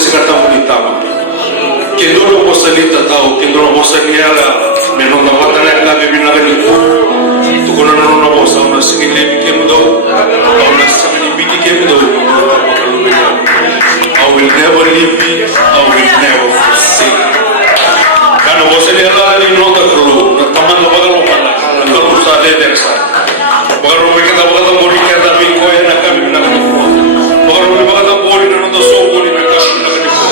sikata mulitama. Kendo no posalita tao, kendo no posaniala, menon na watala ka bibina ganito. Tukunan no posa una sikile bikemdo, una sikile bikemdo. I will never leave you, I will never forsake you. Karena posaniala ni no takro, taman no bagalo pala, takro sa dedeksa. Bagalo kita bagalo mori kita bingko na kami na ganito. Bagalo bagalo mori na no so mori na kasi na ganito.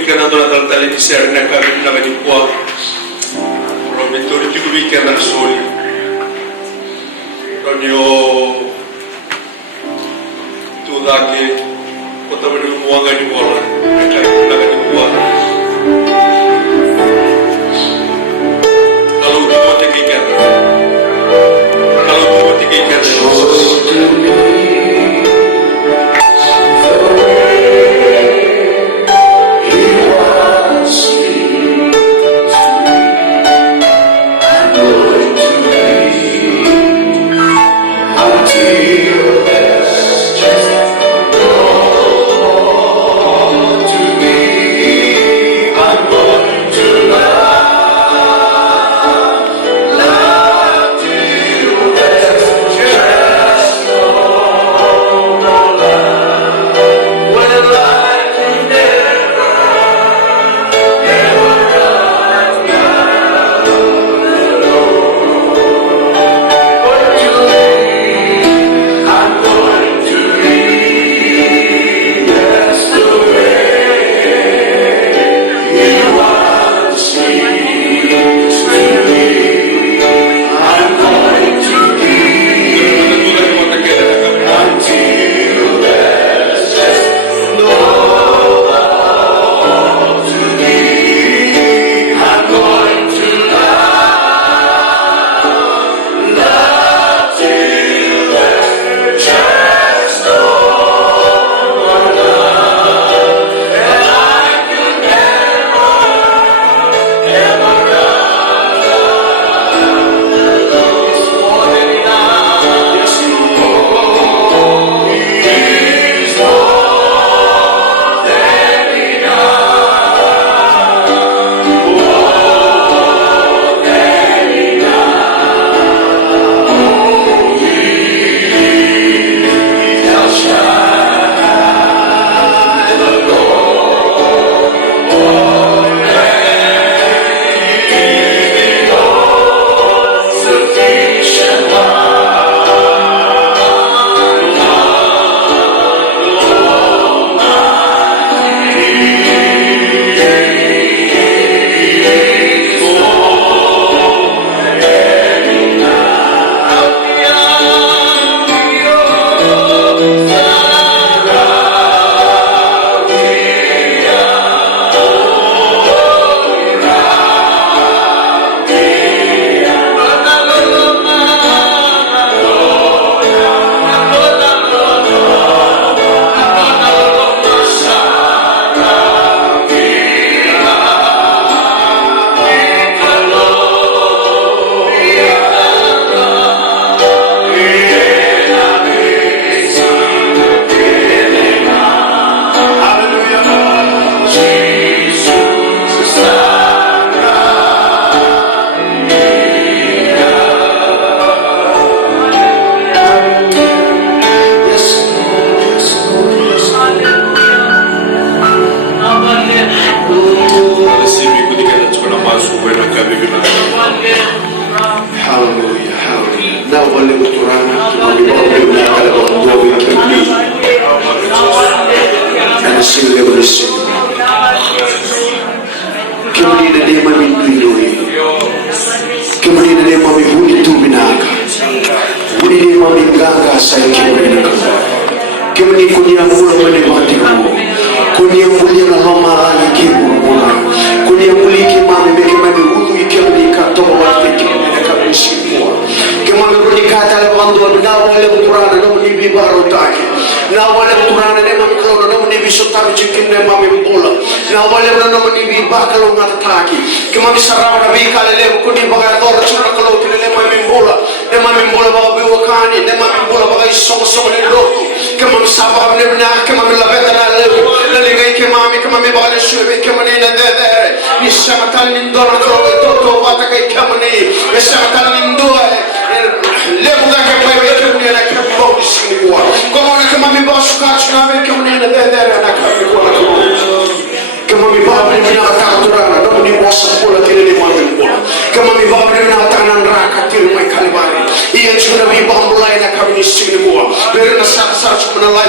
weekend ando na tali share na kami na kanipwa. Prometori kitu weekend na soli. Ronyo tu lagi kota beri muanga di bola. Na kanipwa. Kalau kita tekikan. Kalau kita tekikan.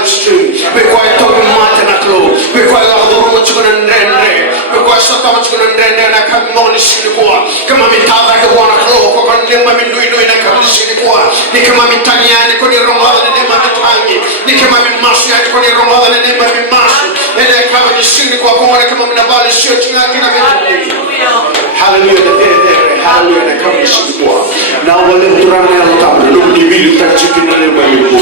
live stream. Be quiet, talking matter na klo. Be quiet, la duro mo chukuna nre. mo ni sini kwa kama mitaba ke wana klo ko kan le mami ndui ndui na ka sini kwa ni kama mitanyani ko ni romoda ne mami tangi ni kama mimasu ya ko ni romoda ne mami masu ene kama ni sini kwa ko kama minabali sio tinga kina mimi hallelujah the very hallelujah na kama sini kwa na wale turana ya mtamu ni bili tachikin na mami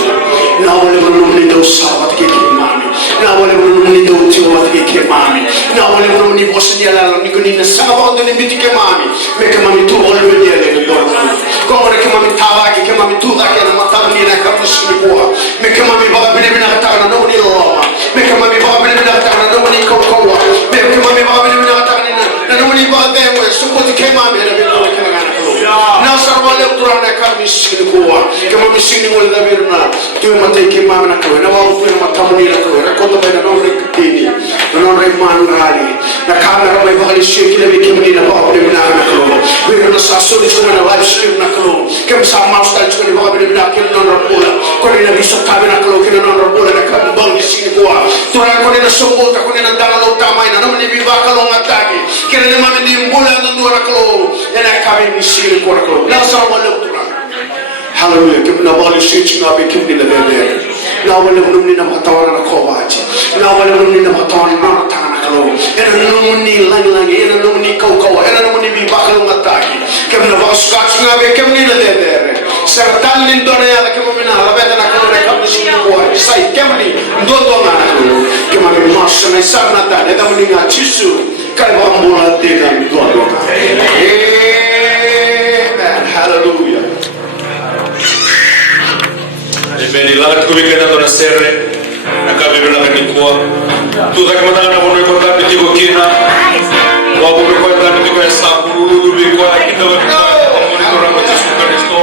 na wale mami ndo sawa ke mami na wale mami ndo tiwa ke mami na wale mami bosi ya la ni ko ni sama wando ni bitike mami me kama mitu wale ni ele ndo ko kama mitawa ke kama mitu da ke na matala ni na kama sini kwa me kama mi baba bine bine kata na ndo ni Roma me kama mi baba bine bine kata na ndo ni Kokoa me kama mi baba bine bine kata na ndo ni baba we support ke mami na bine na sarwale uturana kama sini kwa kama misini wale da birna tu mate ke mami na ko na wa ku na matamuni na ko na ko to bina no re kini no re man rali na kamera mai bali sheki le ke mini na ba bine na ko we na sa so ni na live stream na ko kem sa master ko ni ba bine na ke no ro pula ko ni na biso tabe na ko ke no ro pula na ka bang sini kwa to ra ko ni na sombo ka ko ni na download ta mai na no ni bi ba ka lo ngataki ke ni mami ni mbula na no ra ko na ka bi sini ko na sa wale uturana hallelujah kim na bali sheki na be kim ni la bebe na wale ni na matawana na ko baji na wale ni na matawana na ta na ko ena no ni lang lang ena no ni kau kau ena no ni bi ba ka lo ngataki kim na ba scratch na be kim ni la bebe sertan ni dona ya kim na la bebe na ko na kam ni ko sai kim ni ndo na ko kim ma mas na sa na ta da mo ni na chisu kai ba mbola de na ndo amen hallelujah Benilat kubikena to na serre na kabibela kanikwa tu da kama na bono ko ta bitiko kina wa ko ko ta bitiko ya saburu bi ko akita wa ko ni to na ko tsu ka nisto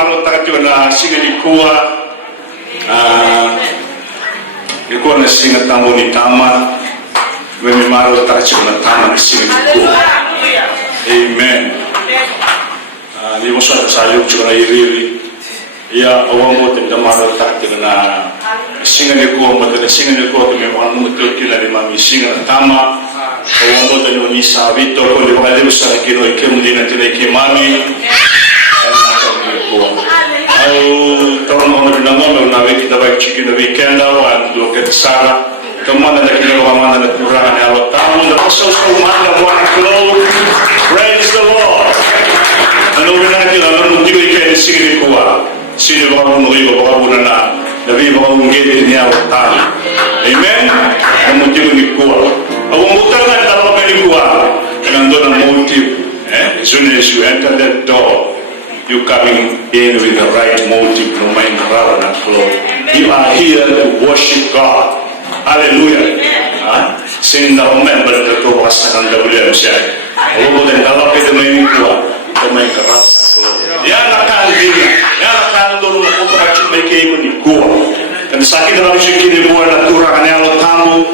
maro takati na singa ni kuwa na singa tango ni tama mimi maro takati na tama ni singa ni kuwa. Amen. Ni mo sa sayo chura iri ya awamo te maro takati na singa ni kuwa mo te singa ni kuwa me mo mo te kila ni mami singa na tama awamo te ni sabi to ko ni ba de sa kino ikemuli na tele kimami. Au tahun ono binango na wiki da wiki chiki na weekenda wa ndo ke sara kemana na kino mana na kurang na lo tamu na so mana one close. Praise the Lord. Ano binango kila no ndi ke sigi ko sini ba mo ngi ba ba na na bi ba mo ngi ni au tamu. Amen. Mo ndi ni ko au mo ta na ta ba ni ko and ndo na motive as soon as you enter that door you coming in with the right motive, no mind around and flow. You are here to worship God. Hallelujah. Sing the member that to was and the William said. Oh, then the Lord is the main one, to make a rat flow. Yana can be, Yana can do what you make even in Goa. And the second of you can do a Tura and Yellow Tamu,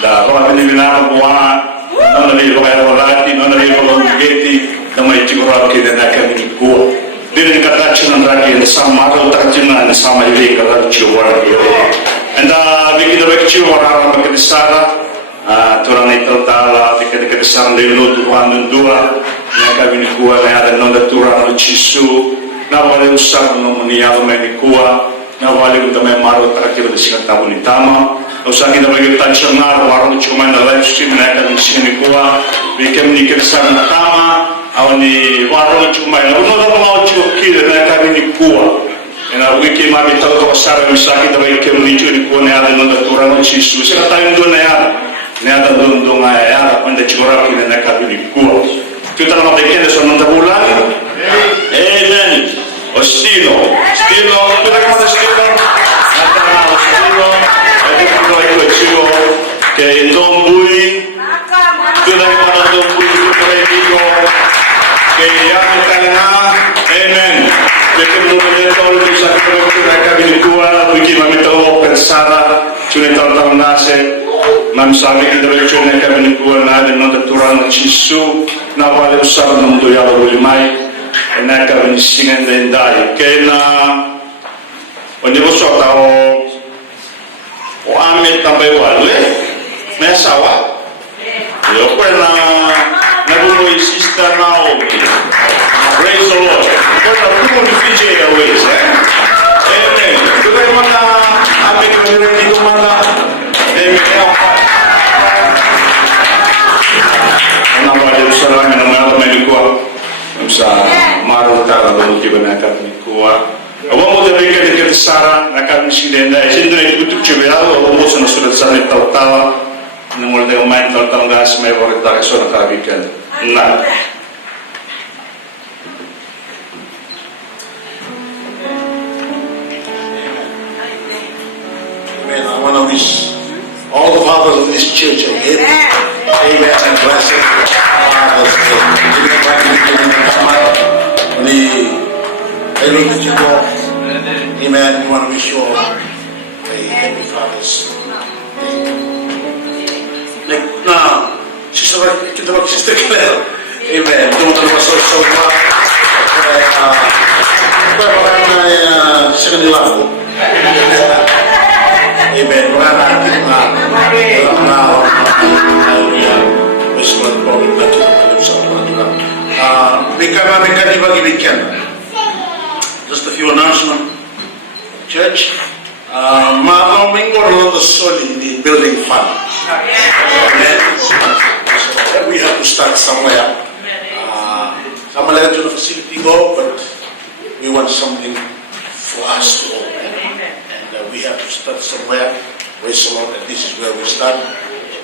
the Robin Vinara Buana, none of you have a Lati, none of you have a Geti, the mighty Rocky that I can in Goa. Dili katachinan ragi and sama maro takachina and sama ili katachi wara and biki da biki wara biki sara turang itu tala biki da sara lelo tuan dua mereka bini kuah yang ada nonda turang cisu na wale usar no meniaga meni kuah na wale kita maro takachina di sini tahu ni tama usah kita bagi tachinan warung cuma na live stream mereka di sini kuah biki meni sara tama awani warung cuma na uno da mau kile na kami ni kuwa na wiki mami tahu ko sara misaki da wiki muni ni kuwa na ada nonda turang cisu sila tayo ndo na ada ndo ya anda chura kile na kami ni kuwa kita na mabekende so nonda bulan. Amen. Ostino kita kama stilo na ostino ade ko iko chigo ke ndombui kita kama ndombui ko iko yang kalena. Amen. Jadi mungkin kalau bisa kita berdua, bagi kami tahu persara, cuma tahu nase, nam sami kita bercuma kami berdua nade nonton turun cisu, nawale usah nonton ya boleh mai, nak kami singan dendai, kena, oni bosok tahu, amit tambah wale, mesawa, yo pernah. Nabuno sister Naomi. Praise the Lord. Because I'm going to Fiji Airways. Amen. Kita mana ambil kemana di mana? Amen. Nama dia salam nama Melikuah. Musa maru tala lalu tiba nak Melikuah. Awak mau jadi kita saran akan sidenda. Sidenda itu cuma awak mau sudah saran tahu. Nunggu dengan main tentang gas mewah kita kesana kabikan. Nah, Amen. I want to wish all the fathers of this church a happy, amen, and blessed Father's Day. Amen. We want to wish you all a happy Father's Day. Now, kita bagi sister Claire. Amen. Teman-teman masuk semua. Bagaimana second lagu? Amen. Bagaimana kita mereka dibagi weekend. Just a few announcements. Church. Maaf minggu lalu soli di building fund. So we have to start somewhere. Some let to the facility go, but we want something for us to open. And we have to start somewhere. Praise the Lord, and this is where we start.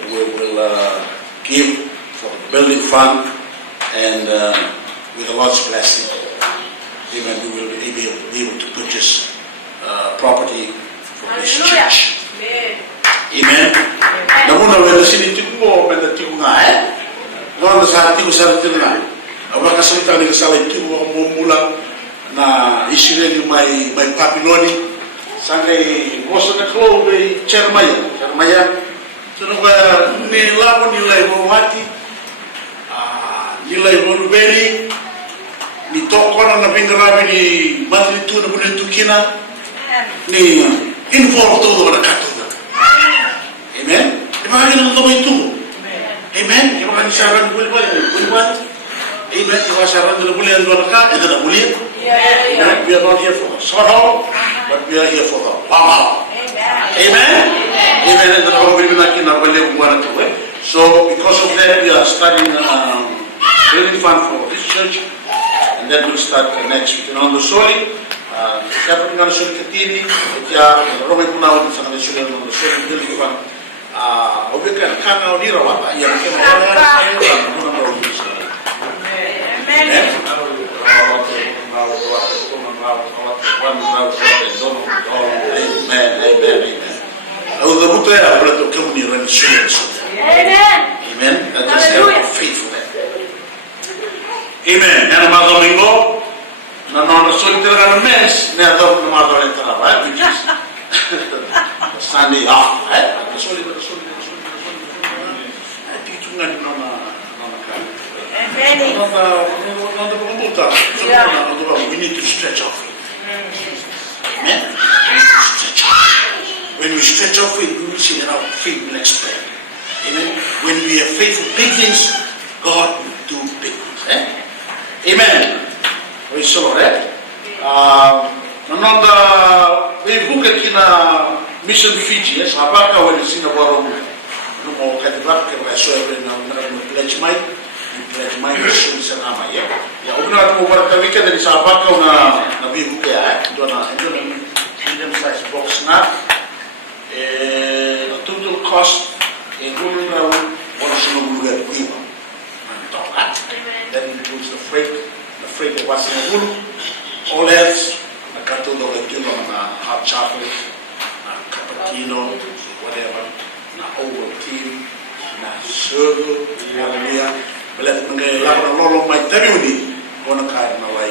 We will give for the building fund, and with the Lord's blessing, amen, we will be able to purchase property for this church. Amen. Namun kalau di sini tunggu, benda tunggu ngai. Kalau saat tunggu saat tunggu ngai. Awak kasih tahu ni kesalahan tunggu mau mula na Israel mai Papiloni sangai bosa na klo be Cermaya sunuga ni lapo nilai Mawati nilai Monubeli ni tokona na bingarabi ni Madritu na Bunetu Kina ni involve todo na katuda. Amen. Ibagi na ito itu. Amen. Ibagi saran bulan. Amen. Ibagi saran bulan dua ka itu na bulan. We are not here for sorrow, but we are here for the power. Amen. Amen. And the Lord will be like in our belief one to it. So because of that, we are studying building fund for this church, and then we'll start next week. On the sorry, siapa tinggal suri ketini, dia Romi Punawan sangat suri on the sorry building fund. Objekan kanau di rawat, yang kemarin saya orang Amen. Amen. That is their faithfulness. Amen. And mga Domingo, nanonood talaga ng mes, na-adopt ng mga Domingo talaga, which is Sunday off, right? Nasulit. Dito nga din na we need to stretch our faith. Amen? When we stretch our faith, we will see that our faith will expand. Amen? When we have faith for big things, God will do big things. Amen? Praise the Lord. Nanda, we book aqui na Mission Fiji, sahabat kawan di Singapura, mau katakan ke Rasul yang pledge mai Rasul sana ya. Ya, udah mau berkali dari sahabat kau na nabi buka ya, itu na medium size box na, total cost gulung rawan 150 ribu, mantap kan? Then includes the freight that was in gulung, all else, na kartu do itu na hot chocolate, na cappuccino, whatever, na Ovaltine, na sugar, hallelujah. Belat mengelar lolong mai tariuni kona kaya malai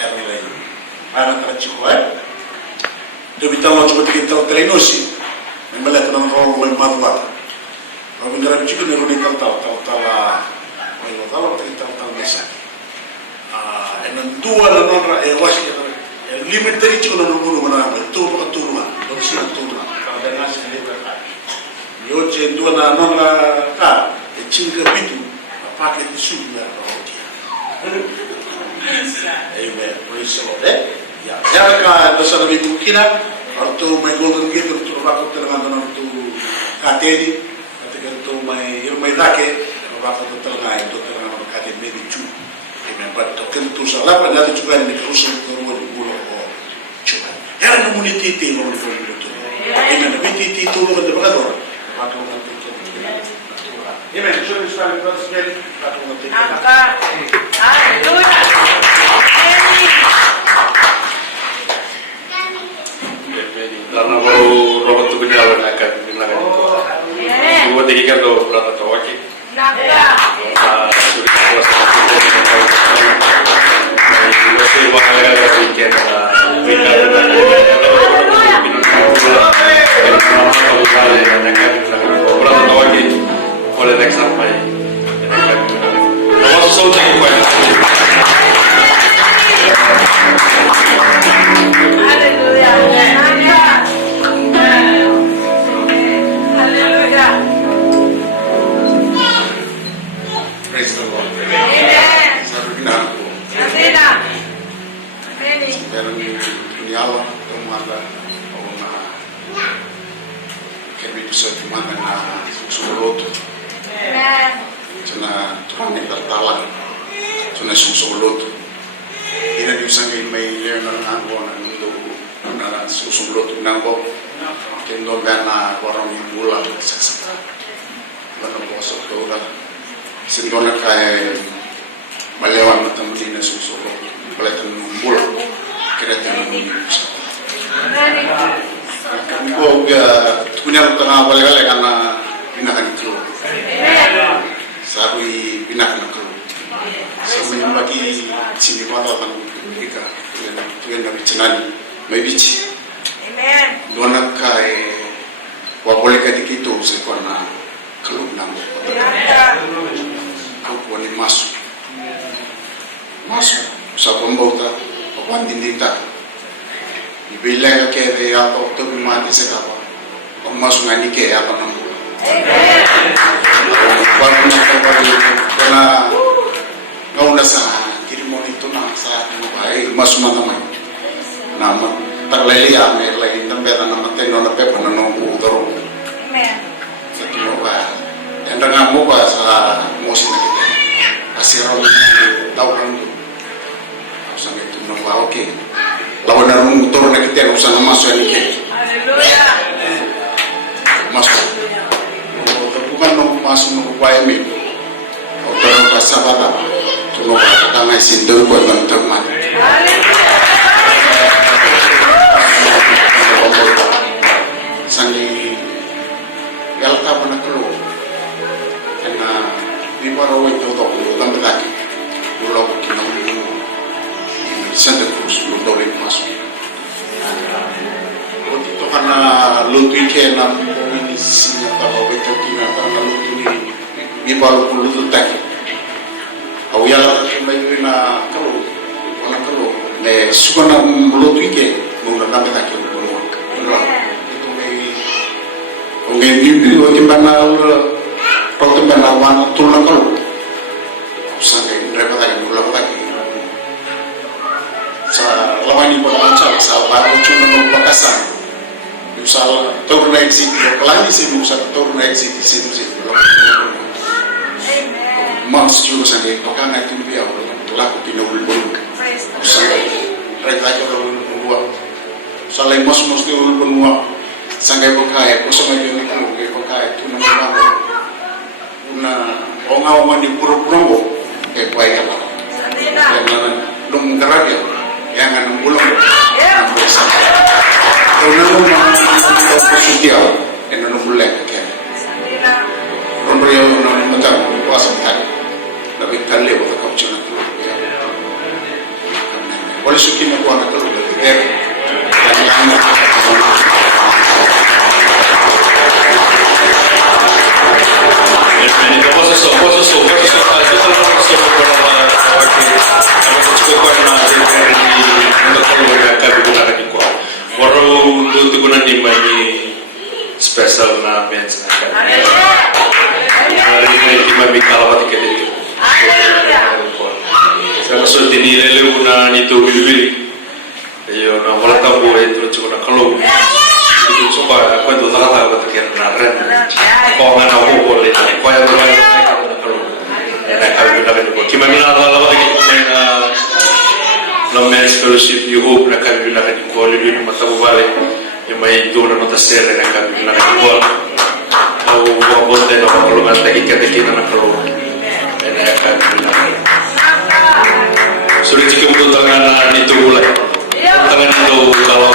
erlai ana tarachiko do bitalo coba kita trenosi belat nang lolong mai matwa kami ngara bicu ne runi tal mai lo tal mesa enan dua la nonra wasi limit tari chico no mulu mana mai tu pa tu ma do si tu ma kada nasi ne ba yo je dua na nonra ka chinga bitu pakai tisu juga roti. Amen. Praise the Lord. Ya, jangan besar lebih mungkin waktu main golden gate untuk waktu tergantung waktu kateri, waktu main irmai dake, waktu tergantung itu tergantung kateri maybe two. Amen. But token tu salah pada itu juga ini khusus terus dibuat coba. Jangan komuniti itu mau dibuat itu. Amen. Komuniti itu lo ada berapa orang? Waktu Amen. Should we start with God's will? Hallelujah. Karena baru robot tu berjalan akan dengan itu. Dua tiga kali berapa tahu lagi? Sudah kuasa masih banyak lagi weekend. Oleh next sampai termasuk saudara gue. Haleluya. Haleluya. Praise the Lord. Amen. Saruna. Amen. Dalam dunia Allah kemana orang kami bisa kemana suruh Cina Tuhan yang tertalang, cina sumsulut. Ina diusangi may learner nanggo na sumsulut nanggo. Kendo dana warong bulan saksa. Bana bosok dola. Sindona kay malewan temen na sumsulut. Balakan bulan. Kereta Kung punya tengah balik-balik karena pinakan itu. Sabi pinakan itu. Sebelum bagi sini mata tan ika tuan dari cenani mai bici. Amen. Dona kai wa boleh kadi gitu sekona kalau namo. Aku boleh masuk. Masuk sa pembauta wan dindita. Ibila ke de atau tu mati sekapa. Masuk ngani ke apa namo. Baru nak kembali karena ngau nasa kiri mo itu na sa baik masuk mana mai. Nama terleli ame lagi tempat nama teno na pepa na nongku toro. Amen. Satu moga. Yang dengan moga sa mosi na kita. Asiro tahu kan. Usang itu nongwa oke. Lawan na motor na kita usang masuk ini ke. Haleluya. Masuk. Bukan nong masuk nong YM. Orang pasal apa? Cuma kata ngai sindur buat teman. Sangi galta mana keluar. Karena di bawah itu tu dalam lagi. Pulau Kinau Santa Cruz belum masuk. Itu karena lutu kena ini sinya tahu betul tidak karena lutu ini di bawah lutu tak. Awalnya kami na kalau mana kalau le suka na lutu ini mungkin kami tak kira boleh. Itu mungkin ni waktu mana waktu mana wana tulang kalau sangat mereka tak boleh lagi. Sa lawan ini boleh macam sa baru cuma nombakasan. Misal turun exit, kelani sih misal turun exit di situ. Mas juga sangat tokangan itu dia laku pinul-pinul. Sangat mereka juga ulun-ulun. Salai mas mesti ulun-ulun. Sangat pakai, kosong aja ni kalau pakai itu nama una orang di pura-pura baik apa. Yang belum gerak ya, yang ada bulan. Kalau nama positif, yang ada bulan kan. Orang yang macam kuasa kan, tapi kan lewat kau cina tu. Oleh suki nak buat kalau yang special na mensa hari ini kami kalawat kediri saya masuk di nilai lewuna itu bili ayo na wala tabu itu cuma kalau itu coba aku itu tak tahu ketika naren kau nggak tahu boleh kau yang bermain kalau enak kami dah itu kita mina lalu lagi main Lomens Fellowship New Hope na kami bilang di kuala di matabu balik yang main itu na matasere na kami bilang di kuala au wabot na kalau nggak ikat-ikat na kalau enak kami bilang sulit jika betul tangan itu mulai tangan itu kalau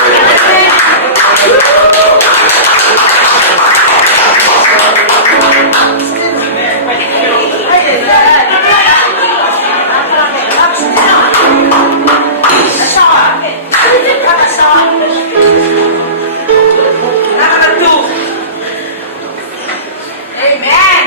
Amen.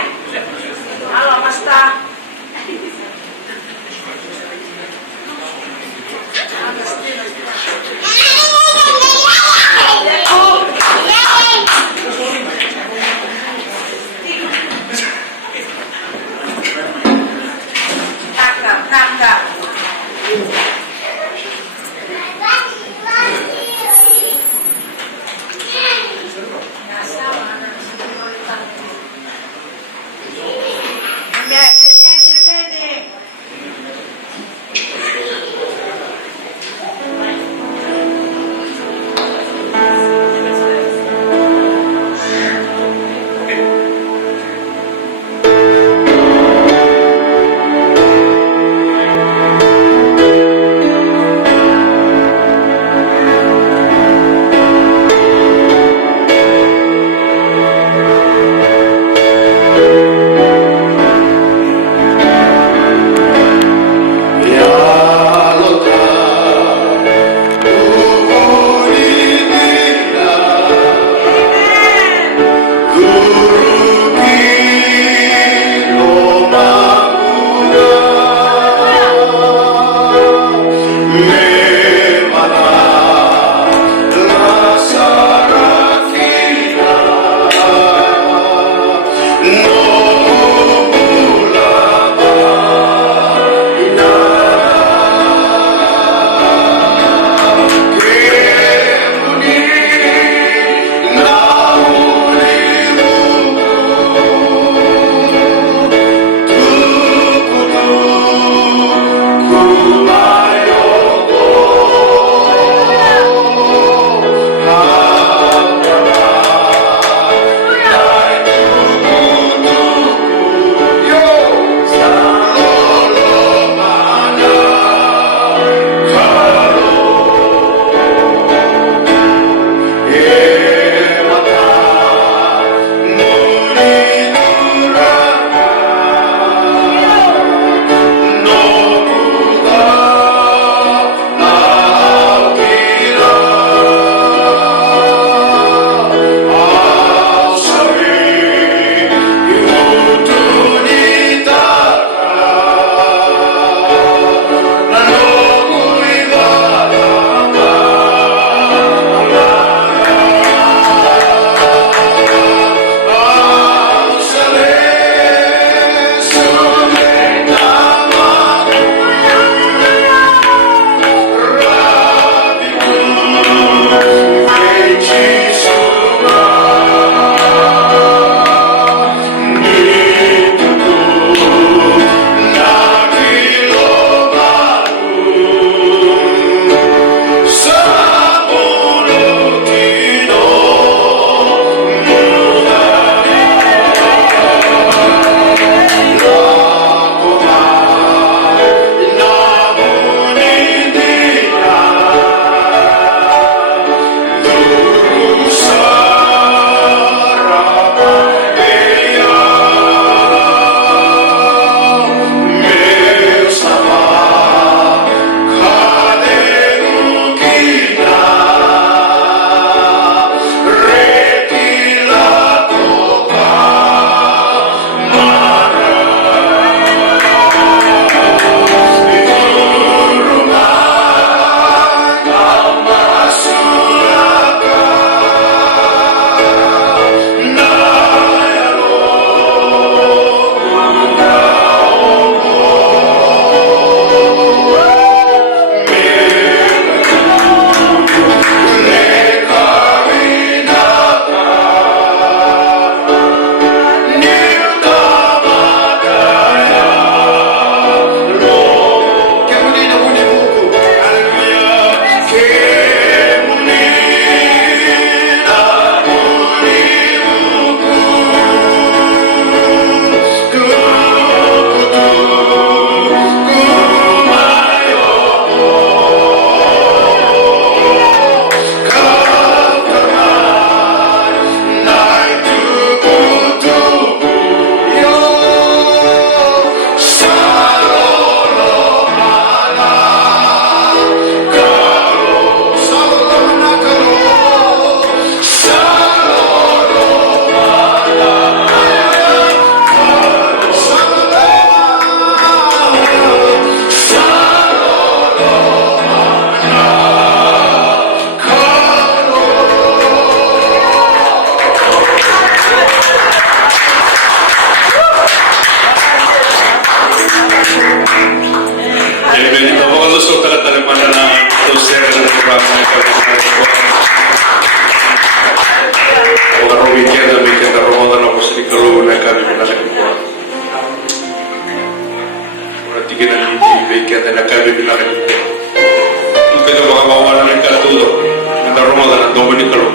Kita bakal bawa dari katudo. Kita rumah dan doa di kalau.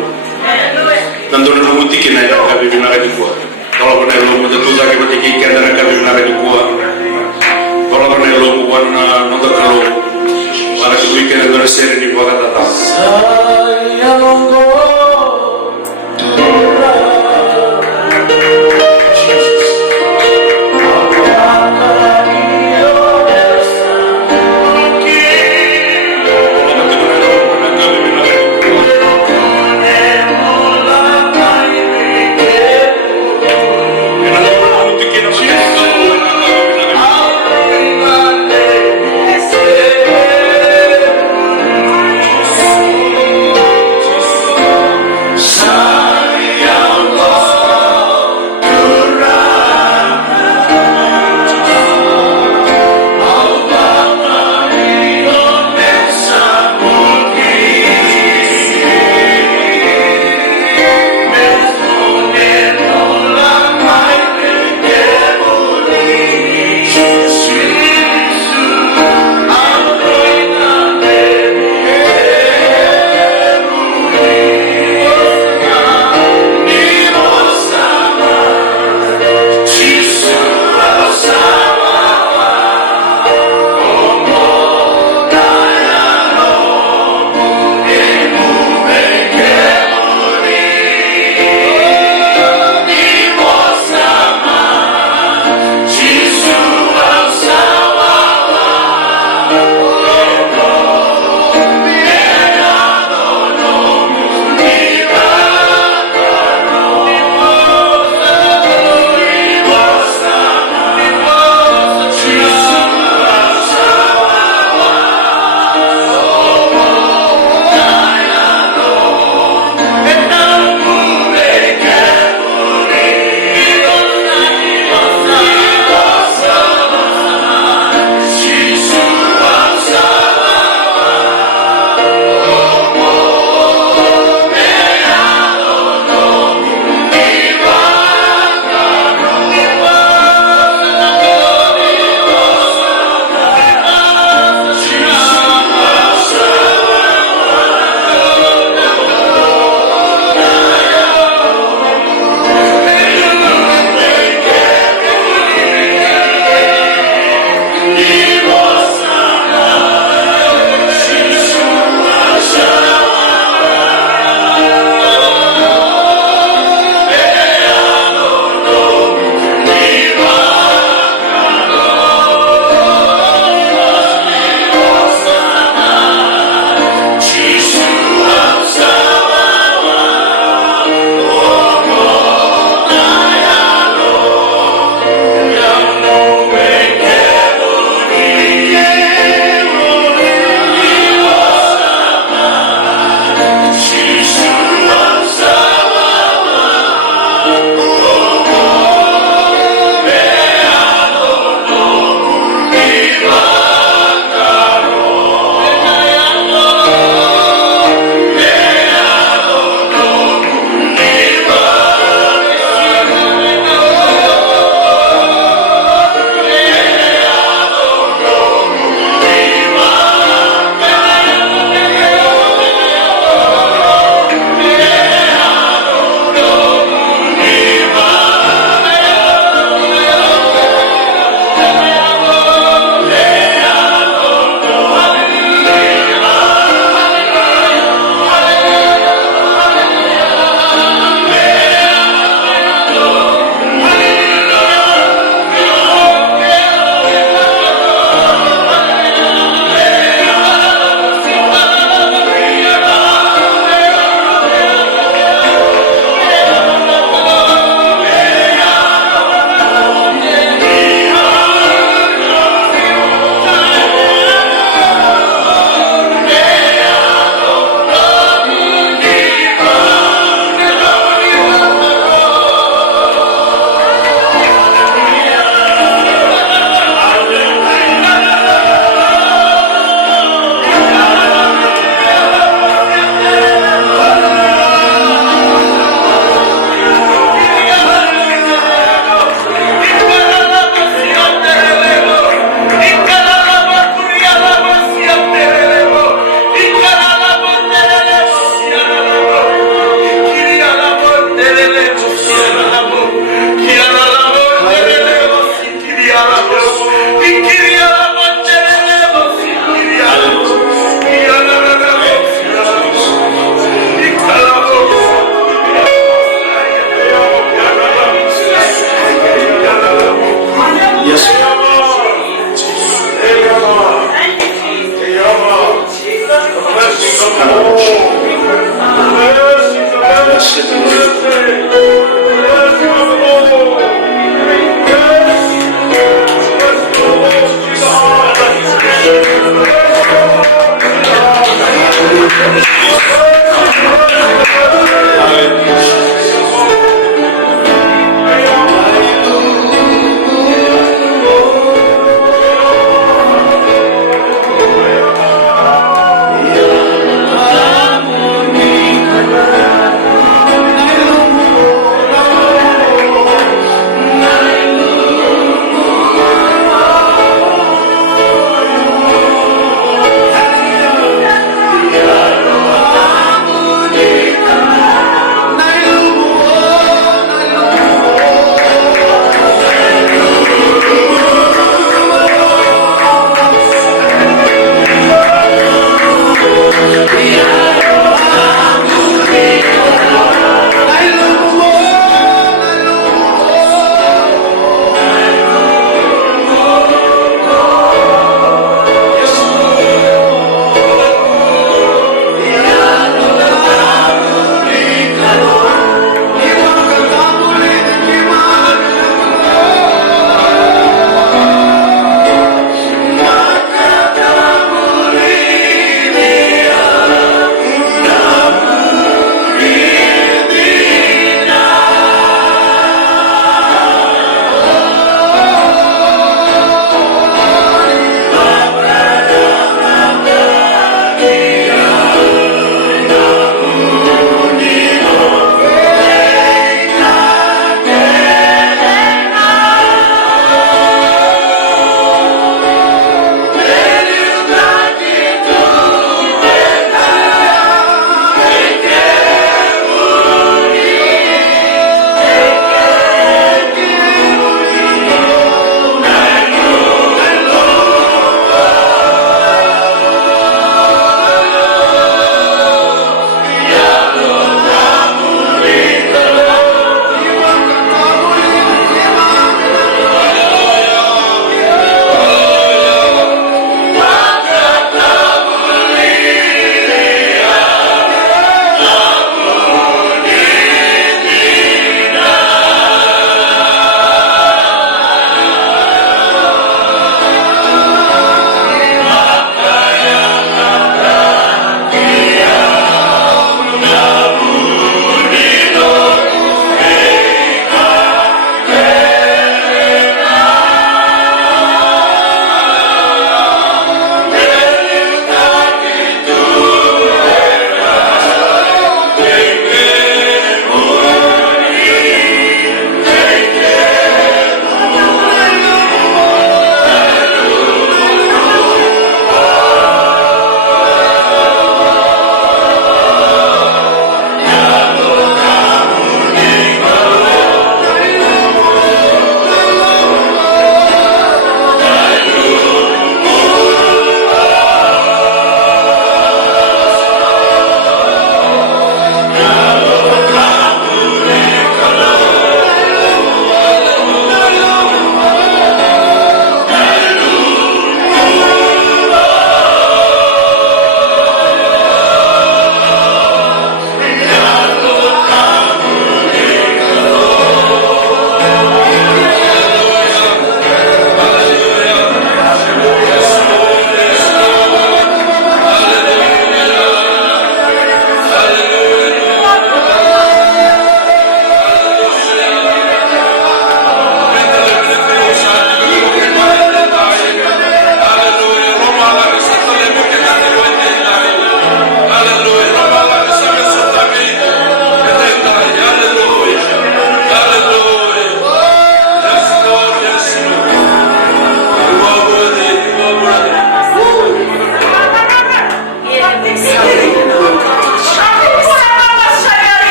Dan doa dulu tikin aja kami bina lagi kuat. Kalau pernah lo mau jatuh sakit berarti kikian dan kami bina lagi kuat. Kalau pernah lo bukan nonton kalau ada weekend yang berseri di bawah kata.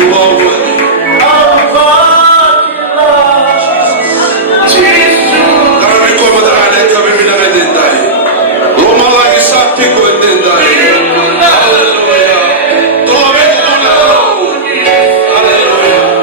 You are worthy. Kami ko madarane kami minamedendai. Loma lagi sakti ko endendai. Hallelujah. Tuhan Tuhan. Hallelujah.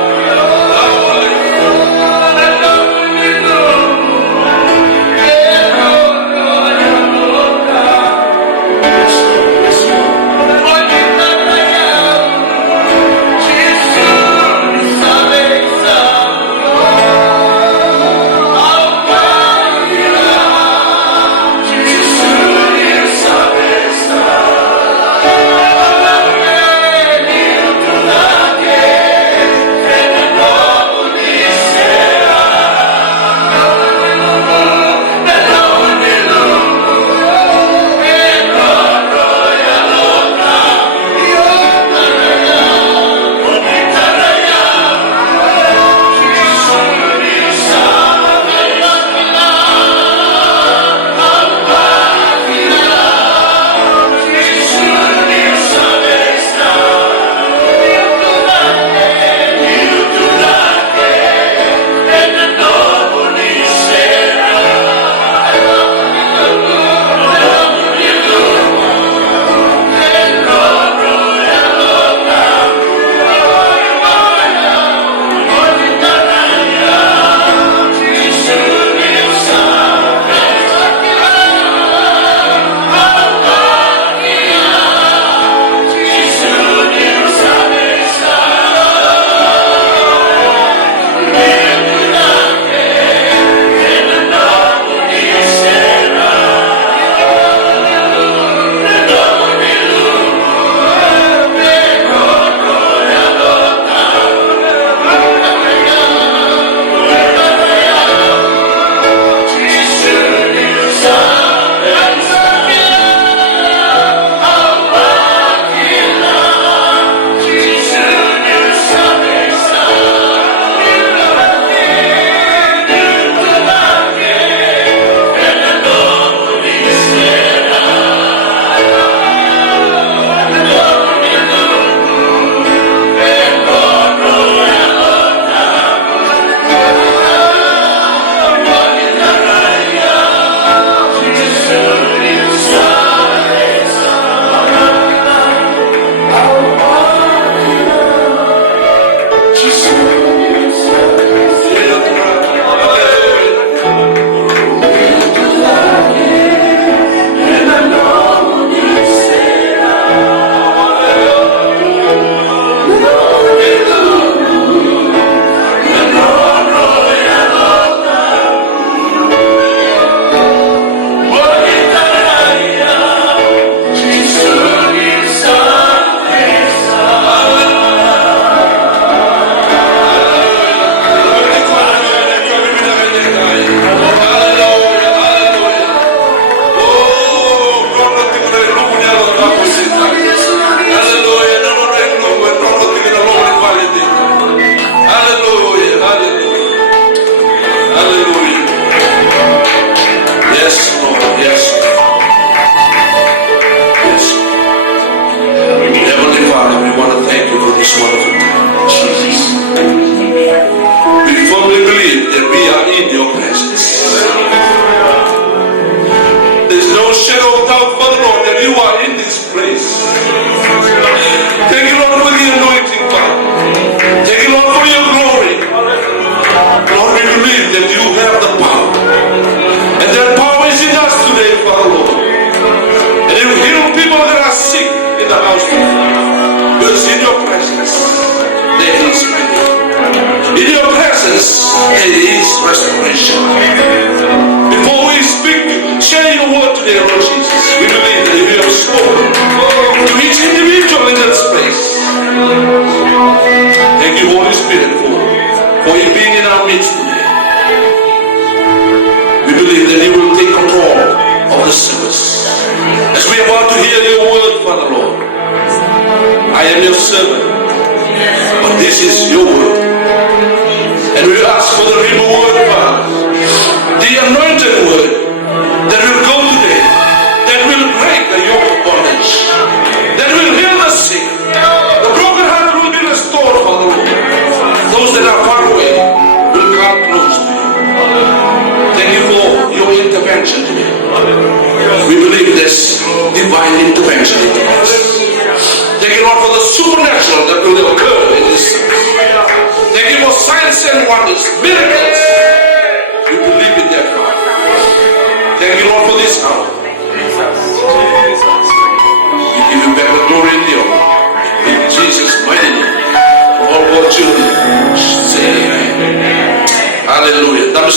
The broken hearted will be restored.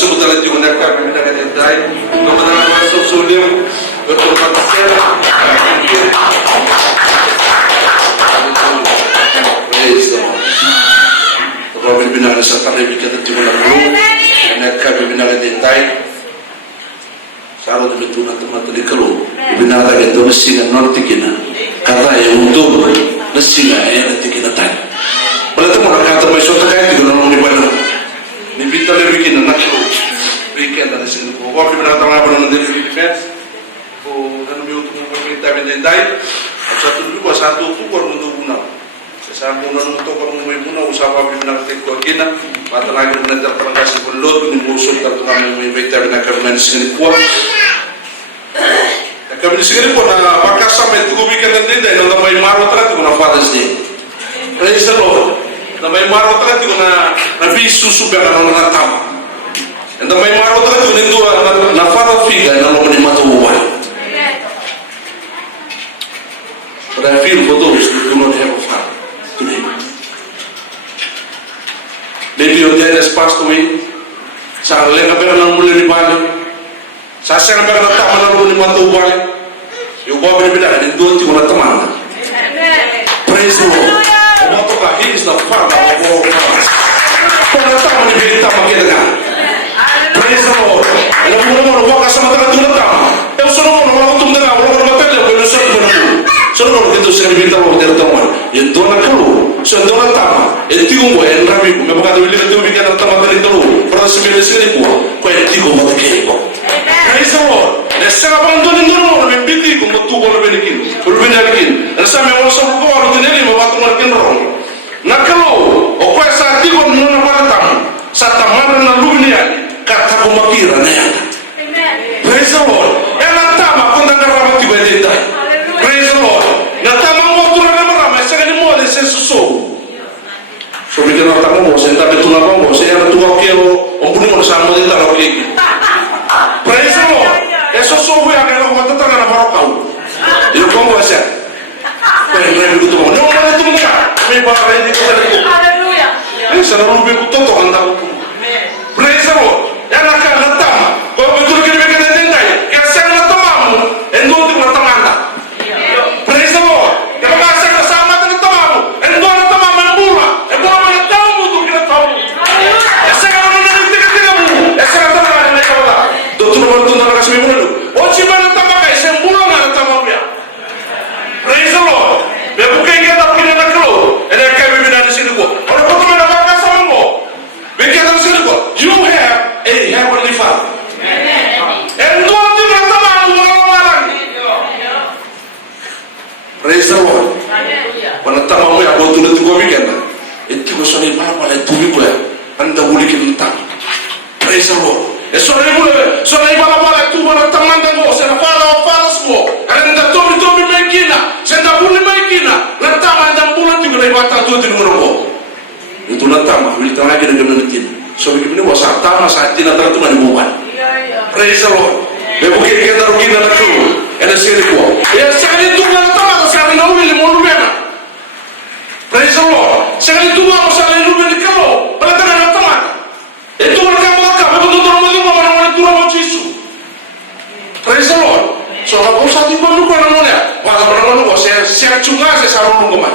disebut dalam juga nak kami mendapat dendai. Kemudian masuk sulim betul betul. Praise the Lord. Robin binang sa kami bikin juga nak lu. Nak kami mendapat dendai. Saro betul teman tadi kalau binang lagi tu nasi non tikina. Kata yang untuk nasi yang tikina tadi. Pada tu orang kata macam tu kan itu orang di mana. Ni kita lebih bikin nak lu. Weekend dan sini. Kau binang tengah benar benar di defense. Kau kan lebih untuk meminta dendai. Satu pukul untuk guna. Sesama guna untuk orang guna usaha binang tekuk kina. Mata lagi benar terangkasi belot ni musuh tertuang meminta binang kami sini kuat. Kami di sini pun apakah sampai tu weekend dendai dan tambah maru terus guna Father's Day. Praise the Lord. Tambah maru terus guna nabi susu berkan orang tamu. Dan tambah maru terus guna itu na father figure na lo ni matu uai. But I feel for those who do not have a father today. Maybe your dad has passed away. Sa lenga pera nang muli ni bali. Sa senga pera na tama na lo ni matu uai. Yung bawa berbeda dengan dua tiga teman. Praise the Lord. Matukah he is the father of all fathers. Pada tamu ni berita bagi dengan. Praise the Lord. Ada mula-mula waktu sama dengan tuan tamu. Yang suruh orang tu dengan orang betul yang boleh suruh benar. Suruh orang itu sering berita orang teman. Yang tuan kalau suruh tuan tamu. Itu gua yang rabi. Memang ada wilayah itu bikin tamu dari dulu. Pada sembilan sekali gua. Kau yang tiga mata kiri gua. Praise the Lord. Nessa abandon indoro na mbiti ko mutugo na benikin. Ulbinakin. Nessa me wala sa ko ro tineli mo batu markin ro. Nakalo o ko sa tigo no na baratam. Sa tamana na lunia kata ko makira na yan. Praise the Lord. Ela tama ko na karabati ba dita. Praise the Lord. Na tama mo to na marama sa kani mo de sensuso. So bikin na tama mo sa tabi tuna mo sa ya tuwa kero o puno sa mo dita ro kiki. Praise the Lord. Eso sou eu agora vou tentar na barocão. Eu como é certo. Quando eu digo tudo, não é tudo cá. Me para ele com ele. Aleluia. Isso não me botou todo andar. Praise the Lord. É na cara da tama. Como tudo que ele quer entender. É ser na tama. É não de na tama. Praise the Lord. É para ser na sama de tama. É não na tama na bula. É bom na tama do que na tama. É ser na não de que na bula. É ser na tama na tama. Doutor Martin na casa me mudou. Hoje vai na tama kai sembula na tama dia. Praise the Lord. Me bukai que da pina na clo. Ele kai me na sini ko. Ora ko me na ka sa mo. Me que da sini ko. You have a heavenly Father. And no one na tama no wala. Praise the Lord. Wana tama mo ya ko tulo ko weekend. Iti ko soni ba wala tuwi ko ya. Anda uli kita. Praise the Lord. Sono i bala tu bala tamanda mo se na fala falas mo anda tomi mekina se na buli mekina na tamanda bula tu na ibata tu tin mo itu na tama wi tama gina gina tin so bi ni wasa tama sa tin na tu na mo ban. Praise the Lord. Be buke ke da rugina na tu ena se ko ya se ni tu na tama sa na wi mo bena. Praise the Lord. Se ni tu mo sa ni wi ni kamo bala na tama itu mereka Praise the Lord. So kalau usah dibantu kan namanya, pada orang orang saya cunga saya sarung nungguman.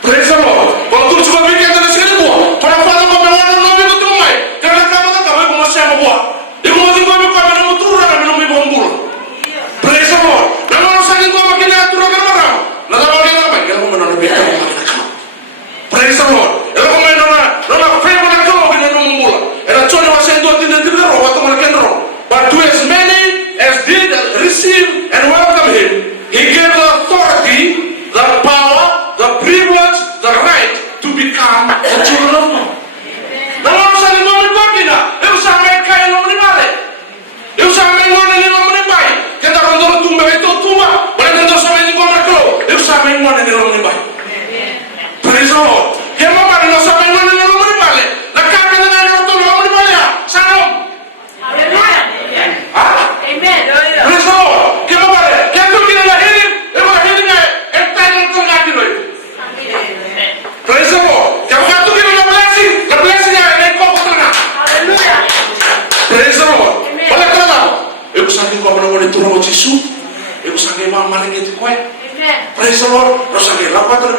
Praise the Lord. Kalau tu cuma bikin dari sini buat, pada pada pembelaan nabi itu tumai. Karena kamu tak tahu kamu siapa buat. Ibu masih kami kamu turun kami belum ibu. Praise the Lord. Dan orang sakit kau makin atur akan marah. Nanti apa dia apa? Kamu menanam bikin. Praise the Lord. Kalau kamu menanam favor nak kau makin menambah. Era cuma masih dua tidak roh atau makin roh. But to as many as did receive and welcome him, he gave the authority, the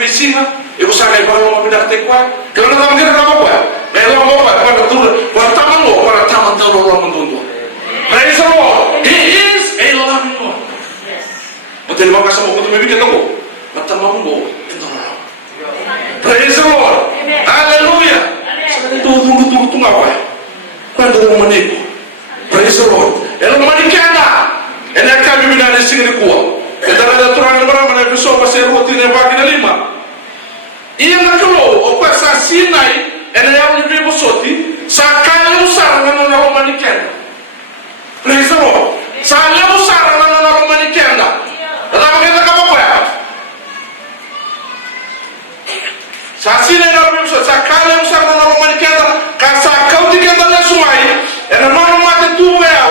singa, eu sangai para lo pindah tekwa. Kalau nak mungkin apa apa? Kalau mau apa? Pada tu, pada taman tahu lo mentunjuk. Praise the Lord. He is a loving God. Betul maka sama kutu memikir tu. Mata mampu itu. Praise the Lord. Hallelujah. Sekarang itu tunggu apa? Kau dah menipu. Praise the Lord. Elo manikana. Enak kami bina di sini kuat. Kita ada turangan berapa mana episode pasal roti yang bagi lima. Ia nak keluar. Opa sasinai. Enak yang lebih besoti. Sakal usar dengan orang manikana. Praise the Lord. Sakal usar dengan orang manikana. Tetapi kita apa ya? Sasinai orang lebih besoti. Sakal usar dengan orang manikana. Kasakau tiga tanda sumai. Enak mana mati tuh ya.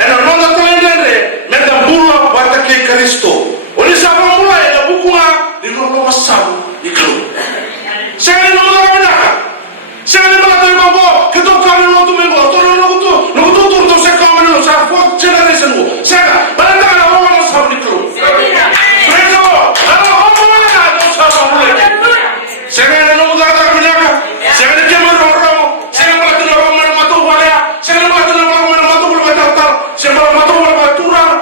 Enak mana telendere. Menda bula bata ke Kristo. Oni sama mulai da bukunga di lolo masam di kru. Saya ni nolak benaka. Saya ni bala tu babo. Kita kami lo tu membo. Tolong lo tu saya kami lo saya buat generation lo. Saya bala tak ada orang masam di kru. Mereka ada orang mana ada sama mulai. Saya ni nolak benaka. Saya ni kemar orang. Saya bala tu orang mana matu wala. Saya bala tu orang mana matu wala tahu. Saya bala matu wala turang.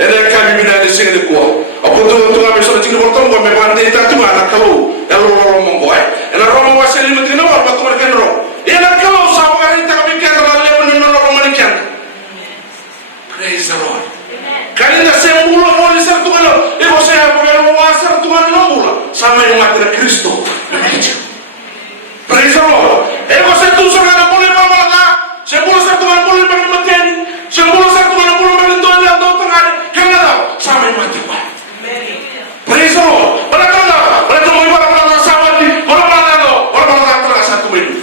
Ela kami bina di sini di kuah. Apa tu kami sudah cakap bertemu kami mandi di tatu mana kalau elo romo boy. Ela romo wasil di mungkin awal batu mereka romo. Ela kalau sahaja hari kami kena lalu mengenal romo mereka. Praise the Lord. Kali nak sembulu boleh satu kalau. Ibu saya boleh wasar Tuhan nombula sama yang mati Kristo. Praise the Lord. Ibu saya tu sekarang boleh bermula. Sembulu satu orang boleh bermati. Sembulu satu orang boleh bermati. Sama mati pak. Praise the Lord. Pada tu mau orang sama di, orang terasa satu minggu.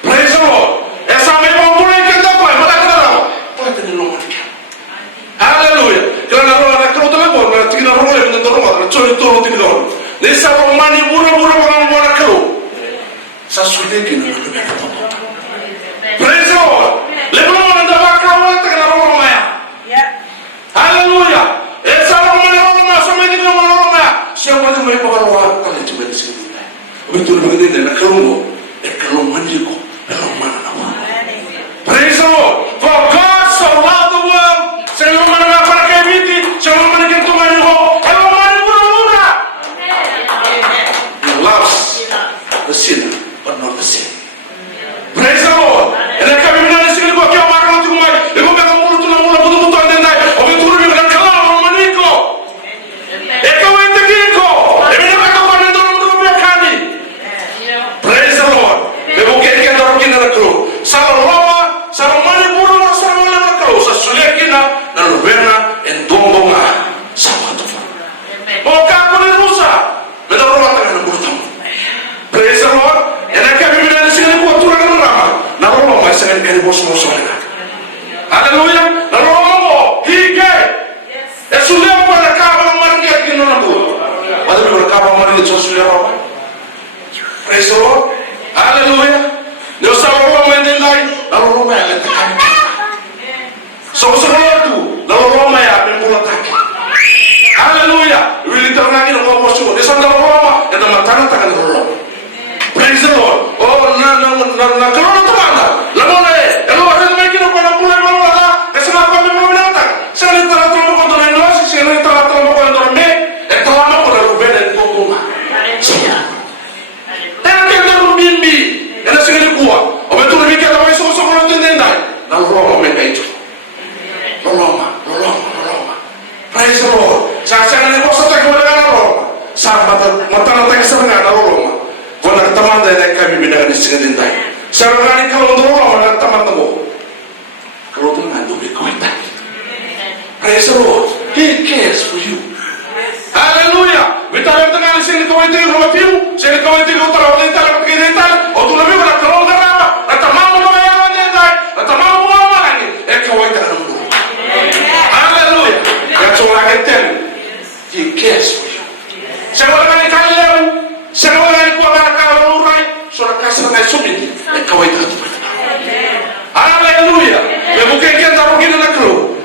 Praise the Lord. Sama orang boleh kita apa? Pada tahu. Pada tu ni lompat. Hallelujah. Kerana orang nak keluar telepon, orang tinggal orang boleh menentu rumah, curi turun tinggal. Nisa orang mani buru-buru orang boleh keluar. Sasudah kini. Praise the Lord. Lepas orang dah bakal orang terkena orang maya. Hallelujah. Siapa tu mereka orang kali cuba di sini. Betul begitu dan kalau mandiku, kalau mana nama. Praise the Lord. For God so loved the world. Saya mana nak pakai biti, saya mana kita mandiku. Kalau mandiku murah. He loves the sinner, but not the sin. Praise the Lord. Dan kami benar di sini kau kau makan tu mai. Ibu kata mulut tu betul-betul ada nai. Oke turun dengan kalau mandiku. Haleluya. Lalu ngomong, hige. Sudah pada kabar mari kita nunggu. Pada pada kabar mari kita sudah. Praise the Lord. Haleluya. Nyo sa orang mendengai, lalu Roma yang letakkan. So tu, lalu Roma yang membuat kaki. Haleluya. Willing terangin ngomong semua. Di sana Roma, yang teman tangan Roma. Praise the Lord. Oh, na kalau tu mana? Lalu lalu orang mereka nak pada mulai malu. Kenapa kami mau menantang? Saya telah terlalu kotor Indonesia, saya telah terlalu kotor me, telah mau lalu beda di koma. Saya. Dan kita rumimbi, kita segera kuat. Betul lebih kita boleh sosok orang tu tendai. Lalu Roma mereka itu. Roma. Praise the Lord. Saya ni bos tak kemudian Roma. Sama mata nanti kesenangan Roma. Kalau teman dari kami bina di segera tendai. Saya orang kalau Roma dan teman temu. Kalau tu nanti boleh kuat. Praise the Lord. He cares for you. Hallelujah. Kita yang tengah di sini kau itu review, sini kau itu utara utara kiritan, atau lebih pada kalau berapa, atau mau bayar dengan, atau mau apa lagi, kau itu nunggu. Hallelujah. Yang seorang itu, he cares for you. Seorang yang kalian, seorang yang kau akan kau urai, seorang kasih dengan sumit, kau itu. Hallelujah. Ya bukan kita begini nak keluar.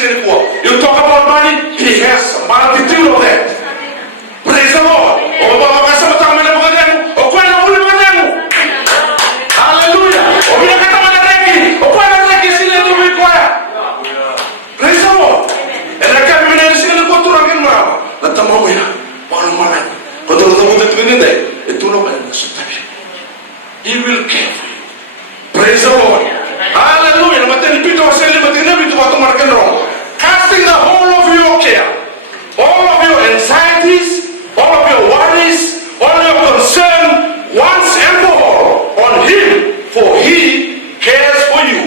sini kuah. You talk about money, he has a multitude of that. Praise the Lord. Oh, Bapak kasih betang mana pekerjaanmu? Oh, kau yang boleh pekerjaanmu. Haleluya. Oh, bila kata mana lagi? Oh, kau yang lagi sini tu beri kuah. Praise the Lord. Mereka bila di sini kau turun kan berapa? Nanti mau ya, orang mana? Kau turun itu ini deh. Itu nak yang setapi. He will care for you. Praise the Lord. Hallelujah. Mati pintu asal mati nabi tu waktu mereka dorong. Casting the whole of your care, all of your anxieties, all of your worries, all your concern, once and for all, on Him, for He cares for you.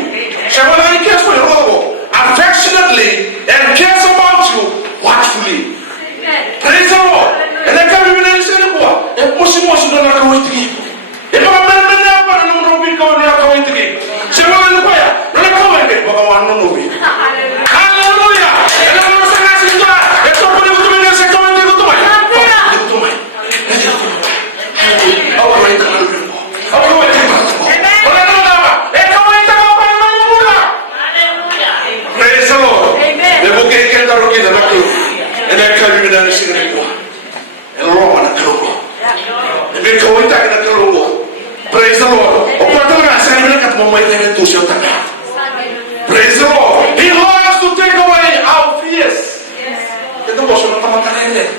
Siapa lagi cares for you? Affectionately and cares about you watchfully. Praise the Lord. And then kami bila di sini buat, musim-musim dah nak kau itu. Kalau mana apa nak merobi kau dia kau itu. Siapa lagi apa ya? Nak kau ini bawa mana merobi. Haleluya. Kalau mana sangat cinta, itu pun itu mana sekau ini itu mai. Itu mai. Apa mai tak malu? Apa mai tak malu? Orang tu apa? Kau ini tak apa nak mula. Praise the Lord. Lepas kita taruh kita nak tu. Ini kami bila di sini buat. Elok mana keluar. Ini kau ini tak nak keluar. Praise the Lord. Apa tu nak saya bila kat mama ini tu siapa tak? Praise the Lord. He loves to take away our fears. Kita bos nak teman-teman ini.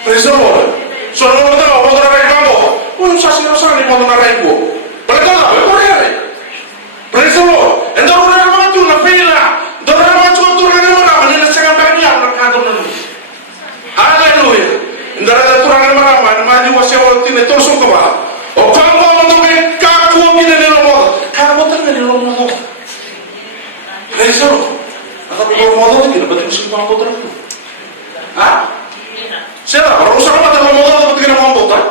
Praise the Lord. So kalau kita mau orang kamu, pun sasi-sasi ni mau orang kamu. Mereka tak boleh. Praise the Lord. Entah orang kamu tu nak pilih. Orang kamu tu orang kamu nak mana sekarang bagi apa kau tu. Hallelujah. Entah ada tu orang kamu mana maju wasyawan ini terus untuk o kamu untuk kaku kita ni lomot, kamu tak ni lomot. Praise the Lord. Atau lomot ni betul betul lomot terus. Ah? Siapa? Orang usah lomot lomot betul betul lomot tak?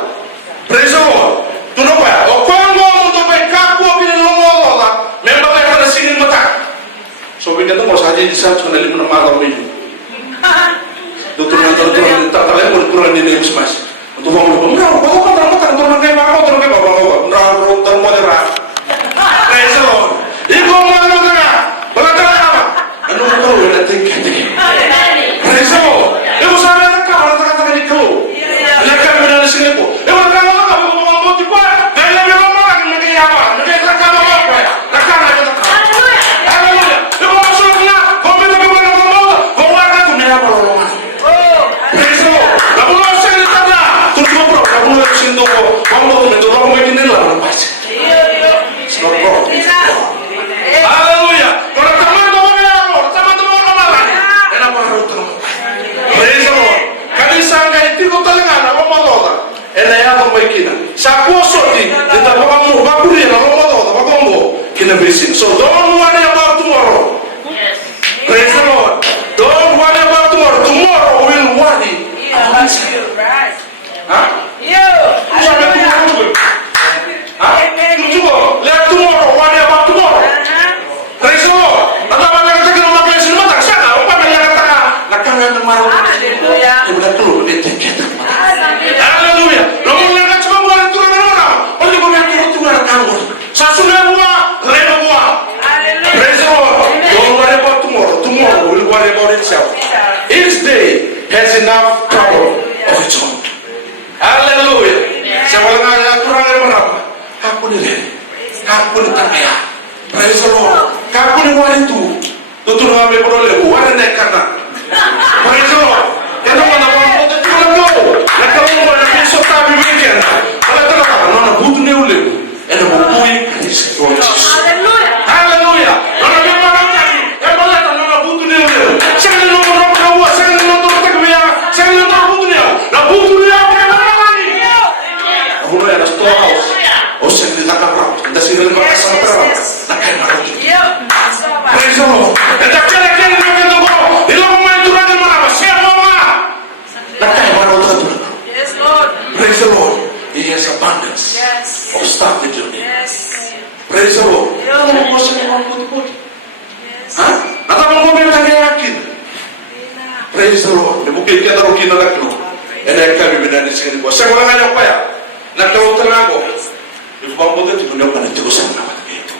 Praise the Lord. Tu nampak ya? O kamu untuk kaku kita ni lomot, memang mereka ada sini betul. So kita tu masa aja disat cuma lima nama orang ini. Tu turun tak terlalu turun ini mas. Untuk bangun, enggak, kau kan turun ke bawah, turun ke bawah, turun moderat. Praise the Lord. Ibu mana tengah, belakang apa? Anu kau yang tinggi. Praise the Lord. Ibu sana nak kau orang tengah di kau. Lekas berada di sini pun. Ibu nak kau nak kau mau tiba, gaya berapa lagi nak kaya apa? Nak kaya nak kau apa ya? Nak kau nak kau. Haleluya. Ibu masuk kena, kau minta kau nak kau, kau nak kau ni apa orang? Praise the Lord. Lalu saya ditanya. Kamu nak sentuh kamu tu kamu begini lah lepas. No problem. Haleluya. Kalau teman-teman lagi, kenapa harus terus? Praise the Lord. Kali sangka itu kau telenga nama motor. Ena ya kamu begini. Sapu soti, kita kamu bakuri nama motor, kamu kena bersih. So don't worry about tomorrow. Praise the Lord. Don't worry about tomorrow. Tomorrow will worry about you. Hah? Lihat tomorrow, worry about tomorrow. Praise the Lord. Atau mana kata kita makan sini makan sana, apa yang kata nak kangen maru. Haleluya. Ibu dah keluar dia tiket. Haleluya. Lalu yang kata cuma buat turun orang, oleh kau yang turun kamu. Sasunya buah, rema buah. Haleluya. Praise the Lord. Don't worry about tomorrow. Tomorrow will worry about itself. Each day has enough trouble of its own. Haleluya. Saya ulang aturan yang berapa? Aku ni tanya. Praise the Lord. Aku ni wanita. Tutur kami beroleh. Warna naik karena. Praise the Lord. Yang mana orang itu tidak tahu. Mereka orang yang besok tapi begini. Kalau tak tahu, mana butuh ni oleh. Ada bukui Kristus. Haleluya. Haleluya. Mana yang mana lagi? Yang mana tak mana butuh ni oleh. Saya ni nonton orang kau. Saya ni nonton orang kau. Saya ni nonton butuh ni. Lah butuh ni apa yang mana lagi? Aku ni ada storehouse. Oh, saya ni tak tahu. Kita sini lepas sama terang. Nak kaya mana? Praise the Lord. Dan kira-kira ni makan tu kau. Ilah pemain turun di mana? Siapa mana? Nak kaya mana tu? Yes, Lord. Praise the Lord. He has abundance Yes. of stuff with you. Yes. Praise the Lord. Yeah. Kamu mau sini orang putih-putih? Yes. Hah? Atau kamu mau bilang yakin? Praise the Lord. Mungkin kita rugi nak keluar. Enak kami benar di sini. Saya orang ada apa ya? Nak tahu tenang kok. Ibu kamu putih di dunia mana itu sama nama itu.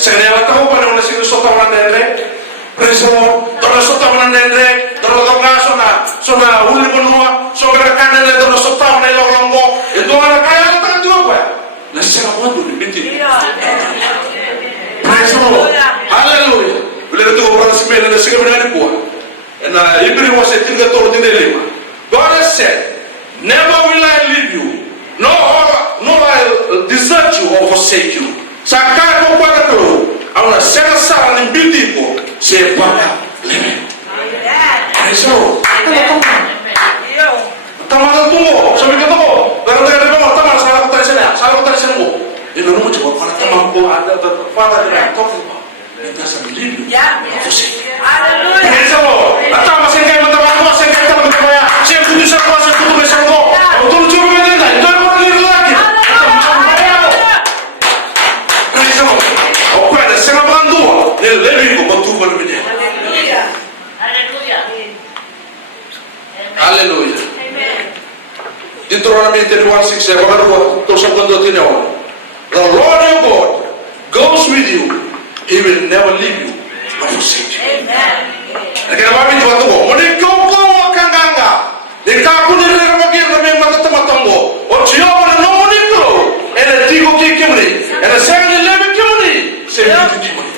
Saya nak tahu pada mana sini soal orang lain. Praise the Lord. sona uli bonua so gara kana le do so ta na longo e do ala kaya ta tu apa na sera mo do binti praise the Lord hallelujah ule to ko brother smell na sega bina ni na ibri was a tinga to de lema God has said never will I leave you no I desert you or forsake you saka ko kwa ko awna sera sara ni binti ko se baba leme praise the Lord tamang tungo sabi ko to pero tayo ko tamang sala ko tayo sila mo ino mo chbo para tamang ko ada father that talking about it doesn't believe you hallelujah praise the Lord ata masenga mo tamang ko senga tamang ko ya siya kudu sa ko sa kudu sa ko to churu me na ito mo ni lagi praise the Lord o kwa na senga bandu le levi ko batu ko me hallelujah Deuteronomy 31:6 the Lord your God goes with you. He will never leave you nor forsake you. Kaya mami tuwa tuwa muni koko wakanganga nikakuni rirabagir na may matatamatanggo o chiyo na no muni ko ene tigo kikimuni ene sengani lebe kimuni sengani kimuni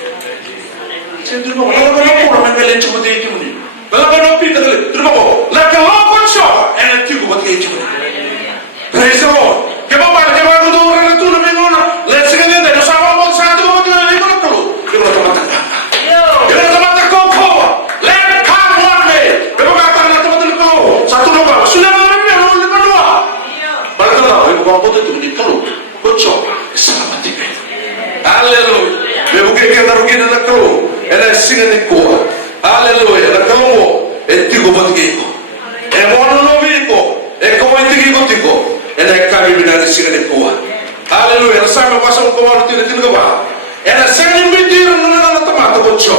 sengani mo wala wala ko na mele chumuti kimuni wala wala pita kale tuwa ko la ka loko cho ene tigo bakay kimuni. Praise the Lord. Kaya ba kaya do na tu na mengona let's get in there sa wa mo sa tu mo na ni ko ko ko matanga yo matanga ko let come one day pero ka ta na tu ko sa tu no ba sula mo na mo ni ko ba ka na ko ko tu ni ko ko cho salamati hallelujah me buke ke na rugi na ko ela singa ni ko hallelujah na ko e ti ko ba ke ko e mo no vi ko e ko ti ko ena kabi bina ni singa ni ko hallelujah sama pasang ko wa tin ko ba ena sangin bitira na tamato ko cho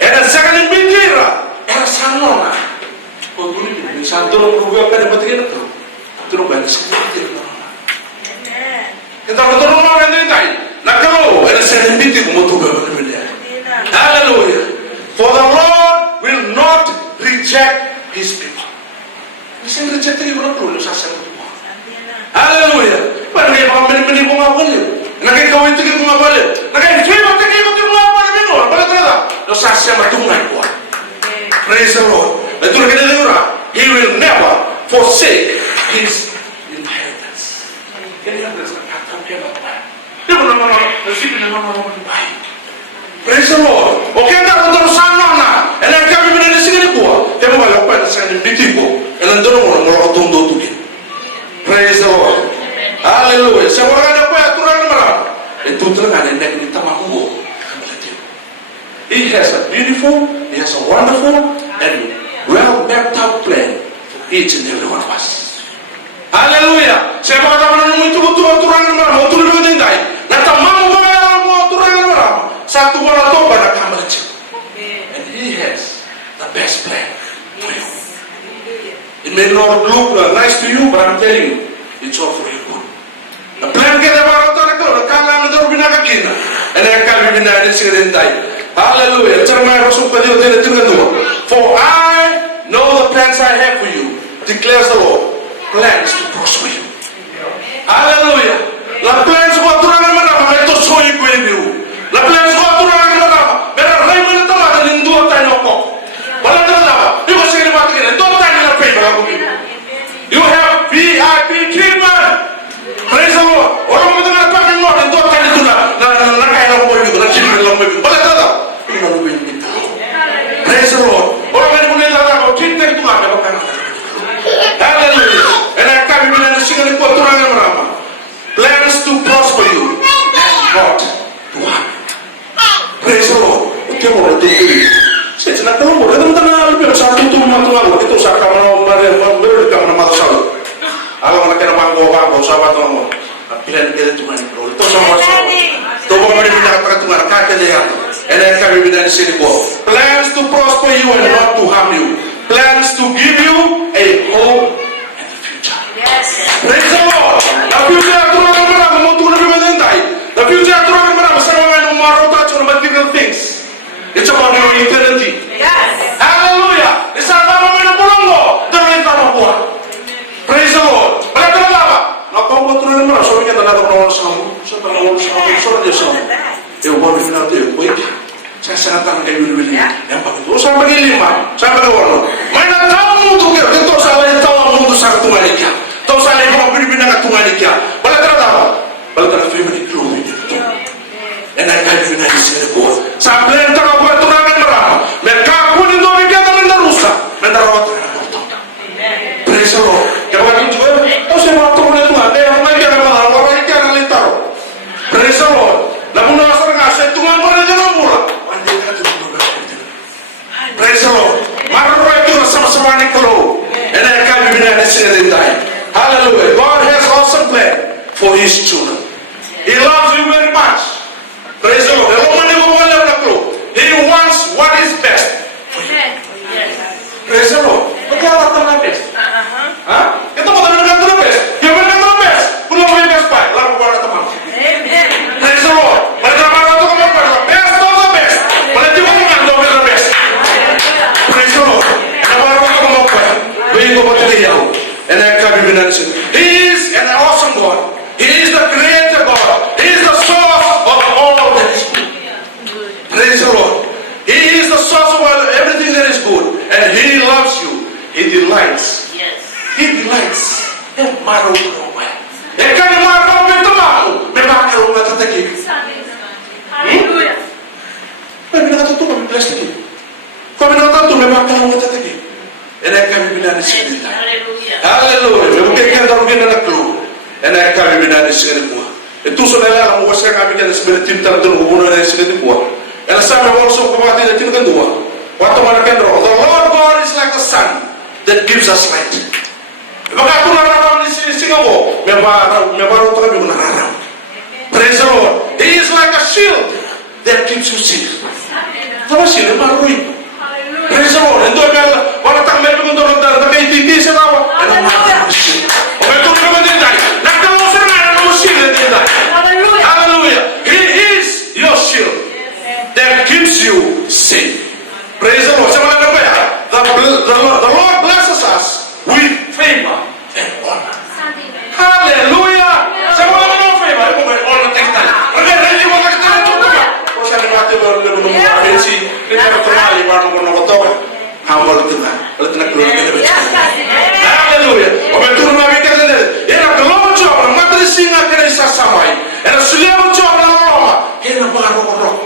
ena sangin bitira ena sanona ko duli ni santo no ruga ka ni batige na to ba ni singa bitira kita betul no na ni nakalo ena sangin bitira mo to ba ni hallelujah for the Lord will not reject his people isin reject ni ko na sa sa hallelujah pare ba meni ko ngapole nakay kawin tigi ko ngapole nakay fiwa tigi ko ngapole mino bala tala no sasya matungan ko praise the Lord la tur kene leura he will never forsake his inheritance kene la presa patam ke ba no sipi no bai praise the Lord okay ta ko sanona ela ka bi mena sigini ko te mo la pa sa ni bitiko ela ndono mo tondo tuki praise the Lord hallelujah semua ada apa aturan mana itu terang nek ni tamamu he has a beautiful he has a wonderful and well mapped out plan for each and every one of us hallelujah semua ada mana itu aturan mana mau turun ke tinggai nak tamamu bayar mau aturan mana satu mana to pada kamar and he has the best plan for you. It may not look nice to you, but I'm telling you, it's all for your good. The plan ke depan orang ko, kala na bina kakina, and I can bina ni sirendai. Hallelujah. Terma rasul padiyo tene tingano. For I know the plans I have for you, declares the Lord. Plans to prosper you. Hallelujah. La plans ko aturan mana ito soy ko niyo. La plans ko aturan mana, pero ray mo na tama ng duwa tayo ko. Wala na na. Iba sige mati na do tayo na pay ba ko. You have VIP treatment. Praise the Lord. Orang mo na pa ng mo do tayo dito na kaya na ko bigo na chili lang bigo. Wala na na. Ino mo bigo. Praise the Lord. Orang mo na na ko treatment to ba ka na. Hallelujah. And I come in and sing ko aturan na marama. Plans to prosper you and not to harm. Praise the Lord. Okay mo ito. Sige na ko mo. Ito na pero sa tutu matuwa ito sa kamano meron ka na matasalo. Alam na kana mango ba ko sa bato mo. Pilan kaya tuman pro. Ito sa mo. To mo mari na pagtungan ka kaya yan. And I can be done sin ko. Plans to prosper you and not to harm you. Plans to give you a hope and a future. Yes. Praise the Lord. The future aturan marama mo tuwa na medendai. The future aturan marama sa mga marota to material things. It's about your eternity. Yes. Hallelujah. Isa na mo na bulongo. kita nak menawar sama, saya menawar sama, saya dia sama. Ya, boleh nanti ya, baik. Saya sangat tangan kayak wili-wili. Yang pakai itu, saya bagi 5, saya bagi warna. Mana tahu untuk kita salah tahu untuk satu tungan dia. Tahu salah mau bina tungan dia. Balik terdapat, balik terdapat family crew ini. Dan mereka bina di sini kuat. Sampai yang terlalu turangan merah. Mereka pun itu mereka tak menerusak, menerawat. Praise the Lord. Yang pakai juga, tahu saya mau turun itu ada yang lagi ada malah orang itu yang lintar. Praise the Lord. Namun asal ngasih tungan mereka jangan murah. Praise the Lord. Marah itu sama-sama ni kalau. And I can't be benar di sini time. Hallelujah. God has awesome plan for His children. He loves you very much. Praise the Lord. He wants what is best for you. Praise the Lord. Bagaimana tentang best? Hah? Kita mau tentang tentang best. Yang mana tentang best? Belum punya best baik. Lalu buat teman. Praise the Lord. Mereka makan tu kamu pada best of the best. Mereka juga makan tu the best. Praise the Lord. Yang mana kamu mau pada? Begitu betul dia. And I can't be benar. He is an awesome God. He is the creator God. He is the source of all that is good. Praise the Lord. He is the source of everything that is good. And He loves you. He delights. He delights. Yang marah itu orang. Yang kan marah itu mau. Memang kalau nggak tertegi. Haleluya. Memang nggak tutup kami belas lagi. Kami nggak tahu memang kalau nggak tertegi. Ini kami benar di sini. Haleluya. Mungkin kita mungkin anak keluar. Ini kami benar di sini semua. Itu saudara mau saya kami jadi sebagai tim tertentu hubungan dari sini semua. And some have also provided the thing kedua. Waktu mana kan roh. The Lord God is like the sun that gives us light. Maka aku narang di sini Singapore. Membaru tu kami narang. Praise the Lord. He is like a shield that keeps you safe. Apa shield? Membaru itu. Praise the Lord. Itu adalah orang tak mereka untuk nonton. Tapi itu saya tahu. Betul kamu tidak. Nak kalau saya nak shield tidak. Hallelujah. He is your shield that keeps you safe. Praise the Lord. Sama dengan apa ya? The Lord blesses us with favor and honor. Hallelujah. Sama dengan favor. Itu bukan honor kita. Kerana ini bukan kita yang tutup. Kalau saya mati baru menunggu abensi, kita berkenali baru menunggu tahu. Hamba letena, letena keluar kita bercakap. Hallelujah. Obetul nabi kita sendiri. Ia kalau mencoba, materi singa kena disasamai. Ia sulia mencoba lama. Ia baru orang.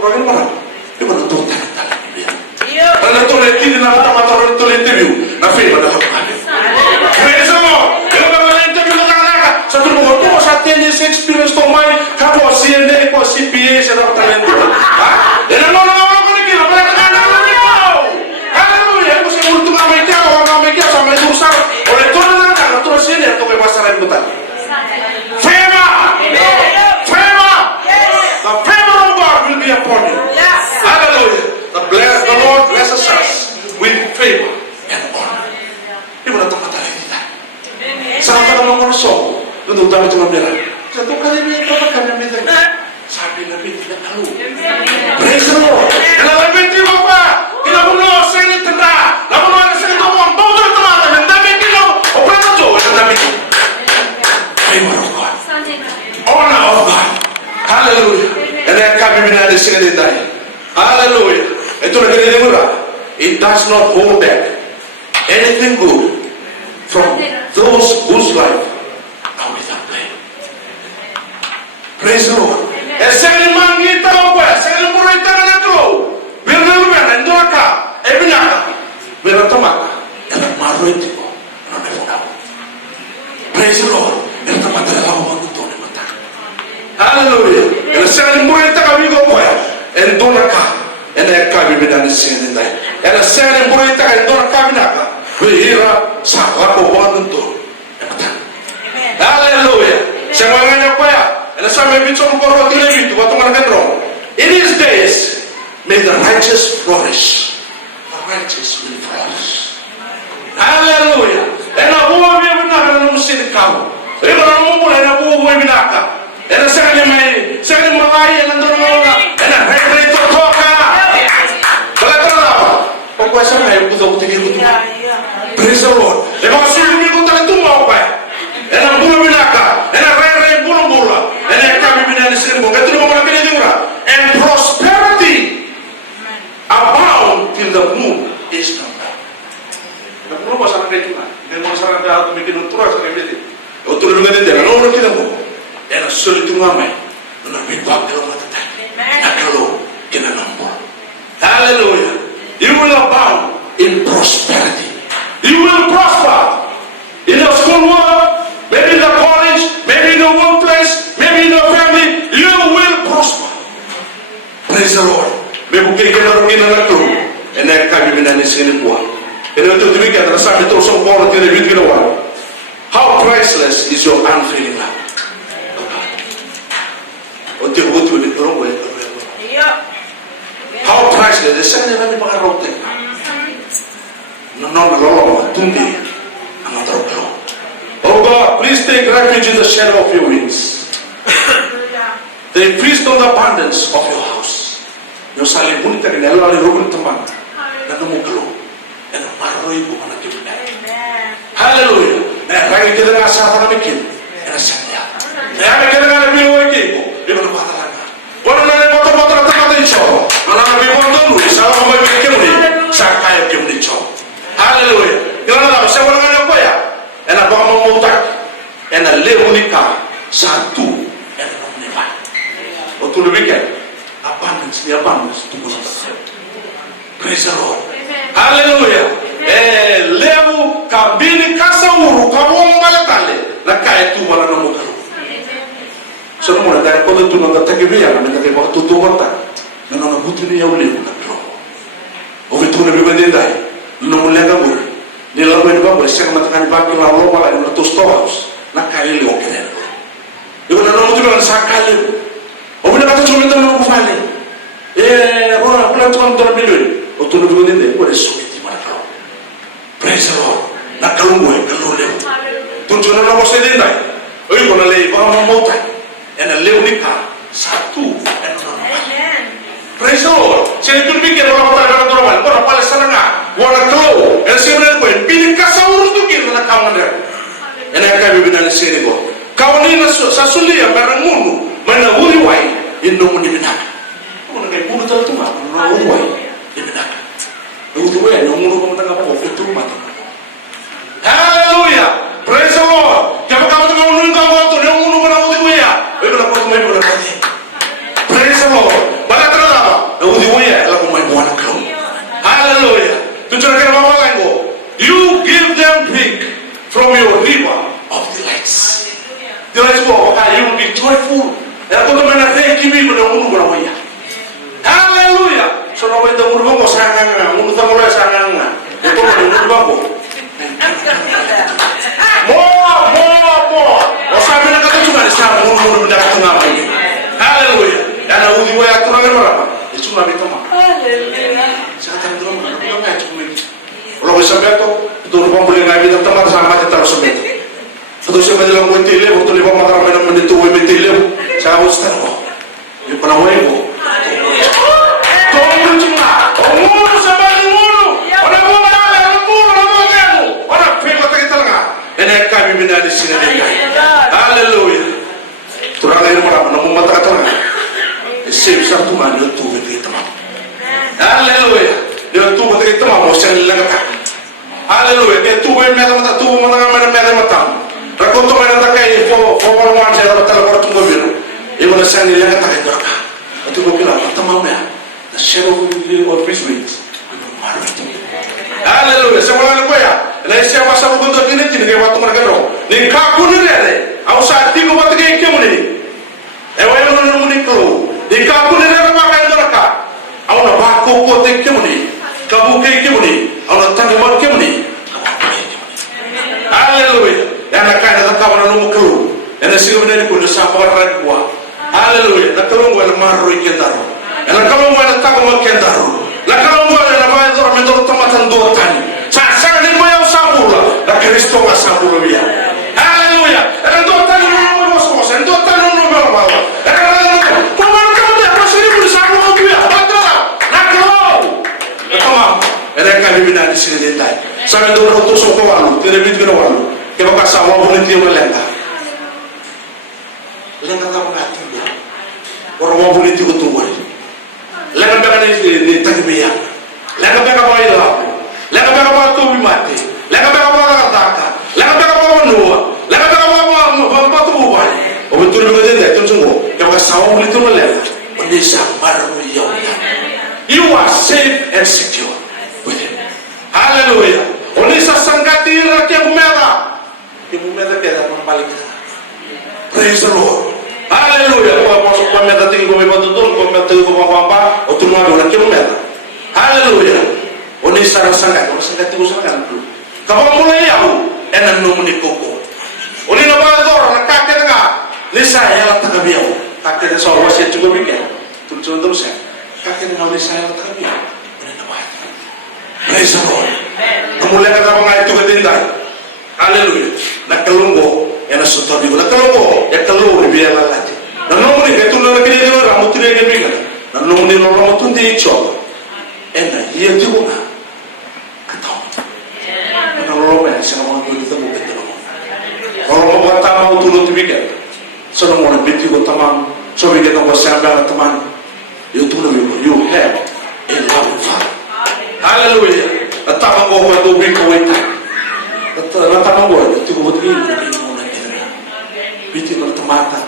Orang mana? Dia mana tahu tanda-tanda dia. Tanda tu lagi di nama tamat tu interview. Nafi pada hari. Praise the Lord. Kalau kita interview dengan satu orang tu saat ini experience tu main. Kamu CNA, kau CPA, saya dapat talent tu. Dan orang ni kita mereka kan haleluya. Aku saya untuk orang Amerika sama itu besar. Oleh tu orang terus ini atau berbahasa lain betul. Favor. The favor of God will be upon you. Hallelujah. The Lord blesses us with favor and honor. Ini benar tempat hari kita. Sampai kamu ngorosong, untuk tahu cuma merah. Satu kali ini kami minta. Sabi nabi tidak tahu. Praise the Lord. Kalau nabi tidak apa, kita punya saya tenda. Namun ada saya ngomong, tahu teman-teman, nabi tidak. Apa itu? Nabi. Favor of God. Honor of God. Hallelujah. Dan kami benar di sini tadi. Hallelujah. Itu lagi dengar. It does not hold back anything good from those whose life are without blame. Praise the Lord. Saya memang kita apa? Saya memang kita nak tahu. Biar benar itu apa? Benar. Biar teman. Yang malu itu. Praise the Lord. Yang teman terlalu untuk kita. Hallelujah. Saya memang kita kami apa? Endo naka. Ena kami benar di sini tadi. Saya memang kita endo kami naka. Behira sahabat pohon untuk. Hallelujah. Saya menganggap apa ya? Sampai bicara korban itu, waktu mereka roh. In these days, may the righteous flourish. The righteous will flourish. Hallelujah. And a boy will not have no sin cow. Even a woman and a boy will not come. And a second man, second Malay and a Dona, and a great talker. But I don't know. What was I able to do? Praise the Lord. If I see you, you go to the tomb. And dede o to lu ngade dela no kila mo ena soli tu ngamai na be bakelo mata na kalo kina nambo. Hallelujah. You will abound in prosperity. You will prosper in your school work, maybe in the college, maybe in the workplace, maybe in your family. You will prosper. Praise the Lord. Maybe we can get in a clue and then come in and see the one. And then to make it a Sunday to some point in the video one. How priceless is your unfailing love? What do you do with the wrong way? How priceless the Sunday when you wrote it. No, Tundi, another blow. Oh God, please take refuge in the shadow of your wings. They feast on the abundance of your house. Your sali bunta ni Allah ni rukun teman. Dan muklo. Dan maroi bu mana kita. Hallelujah. Nah, lagi kita nak sahara bikin. Yang sahnya. Nah, kita nak bikin lagi. Dia mana kata lagi. Orang lain motor-motor tak ada insyaAllah. Malah lebih motor dulu. Salah kau bikin ni. Sakai bikin ni insyaAllah. Hallelujah. Kerana apa? Saya orang apa ya? Enak bawa memutar. Enak leunika satu. Enak menebar. Waktu lebih kan? Abundance, the abundance. Praise the Lord. Hallelujah. Leu kabini kasauru kabung malatale. Nakai tu wala namu karu. So namu na kau tu nak tak kebaya. Nak kebaya tu tu mata. Nana butuh ni yang leu nak kau. Oke tu nabi bandai. Namu lega bur. Ni lalu ni bawa. Saya mengatakan bagi lalu malah yang tu storehouse. Nakai leu kena. Ibu namu tu nak sakali. Oke nak kata cuma tu namu file. Orang pulang cuma tu nabi leu. Waktu nabi bandai. Boleh sulit. Praise the Lord. Nak kalungwe, kaluleu. Tujuan nama bos ini nai. Oi, kau nak lei, kau mau mutai. Ena leu nikah satu. Praise the Lord. Saya tu fikir orang dalam normal, orang paling senang. Orang keluar, yang sebenarnya kau pilih kasar urus tu kira nak kawan dia. Ena kami bina sini kau. Kawan ini sasulia merangunu, mana uri wai, indo muni bina. Kau nak ibu tu tu mah, mana uri wai, bina. Ibu wai, nomor kamu tengah apa? Itu mati. Hallelujah. Praise the Lord. Jangan kamu tengah unung kamu tu, nomor mana uri wai ya? Ibu nak kau main bola mati. Praise the Lord. Bala terus apa? Uri wai ya, lagu main bola kau. Hallelujah. Tujuan kita apa lagi? You give them drink from your river of delights. Delights what? You will be joyful. Ya kau tu mana reki biru nomor mana wai ya? Hallelujah. So now when the urbango sangat, mulu tamu lah sangat, itu mana urbango? More. Osama nak kata cuma ni sama mulu benda kata nama ini. Hallelujah. Dan aku di wayang tu orang berapa? Itu cuma itu mah. Hallelujah. Saya tak tahu mana urbango yang cuma ini. Kalau bisa betul, itu urbango boleh ngaji tempat sama kita terus betul. Terus saya bilang buat tilem, waktu ni bapak ramai nama itu buat tilem, saya harus tahu. Ini pernah wayang. Hallelujah. Turang air mana namu mata kata mana? Save satu mana dia tu betul teman. Hallelujah. Dia tu betul teman mau sen lagi. Hallelujah. Dia tu mata tu mana mata. Rakon tu mana tak kaya for one saya betul betul tunggu biru. Ibu nak sen lagi tak kaya dorka. Itu bukan apa teman ya. The shadow of his wings. Hallelujah. Semua orang kaya. Lain siapa sahaja bentuk ini tidak waktu mereka dong. Ni kaku ni ada. Aku saat itu buat kerja kamu ni. Ewa yang mana muni kau. Ni kaku ni ada apa yang mereka. Aku nak baku kote kamu ni. Kabu kamu ni. Aku nak tanggung jawab kamu ni. Hallelujah. Yang nak kaya nak kawan nak kau. Yang nak siapa ni pun siapa orang kuat. Hallelujah. Nak kawan gua nak maru ikan daru. Yang nak kawan gua nak tanggung ikan daru. Nak kawan gua nak main orang mentor tematan dua tani. Sangat ni bayar sabula. Nak Kristo nggak sabula dia. Hallelujah. Dan dua tani nomor bos. Dan dua tani nomor bawah. Kamu dia masih ni boleh sabula dia. Betul. Nak kau. Tamam. Ada kami bina di sini detai. Sampai dua ratus sokong walu. Tidak bisa kena walu. Kita kasih awal boleh dia melengkap. Lengkap apa kata dia? Orang mau boleh dia tunggu. Lengkap apa ni tadi biar. Lengkap apa itu aku. Lengkap apa tu mati. Lengkap apa kata. Lengkap apa menua. sawa mulito malema onisa maro ya. You are safe and secure with him. Hallelujah. Onisa sangkatira ke bumera. Ke bumera ke da pambalik. Praise the Lord. Hallelujah. Ko masuk pamela tinggi ko may patutul ko may tinggi ko pampa o tumawa na ke bumera. Hallelujah. Onisa sangkat, onisa sangkat ko sangkat. Kapag mulai yaw, enan numuni koko. Oni na ba dor na kakek nga. Lisa ya tagabiyaw. Kakek sa wasit ko bigyan. Tulong sa kakek nga lisa ya tagabiyaw. Oni na ba. Praise the Lord. Kemuliaan kata mga itu ketinday. Hallelujah. Nakalunggo, ena soto di nakalunggo, ya kalunggo biya lalati. Nanong ni betul na kini ni ramu tuni ke bingan. Nanong ni ramu tuni icho. Ena iya juga. Katau. Nanong ni siapa orang tu kita bukan tu. Orang mau tamu turun tu bingan. Sono mau binti ko tamam. So bingan ko sambal teman. You have a loving Father. Hallelujah. Natama ko to bring ko ita. Natama ko to ko to bring ko na kira. Biti ko tamata.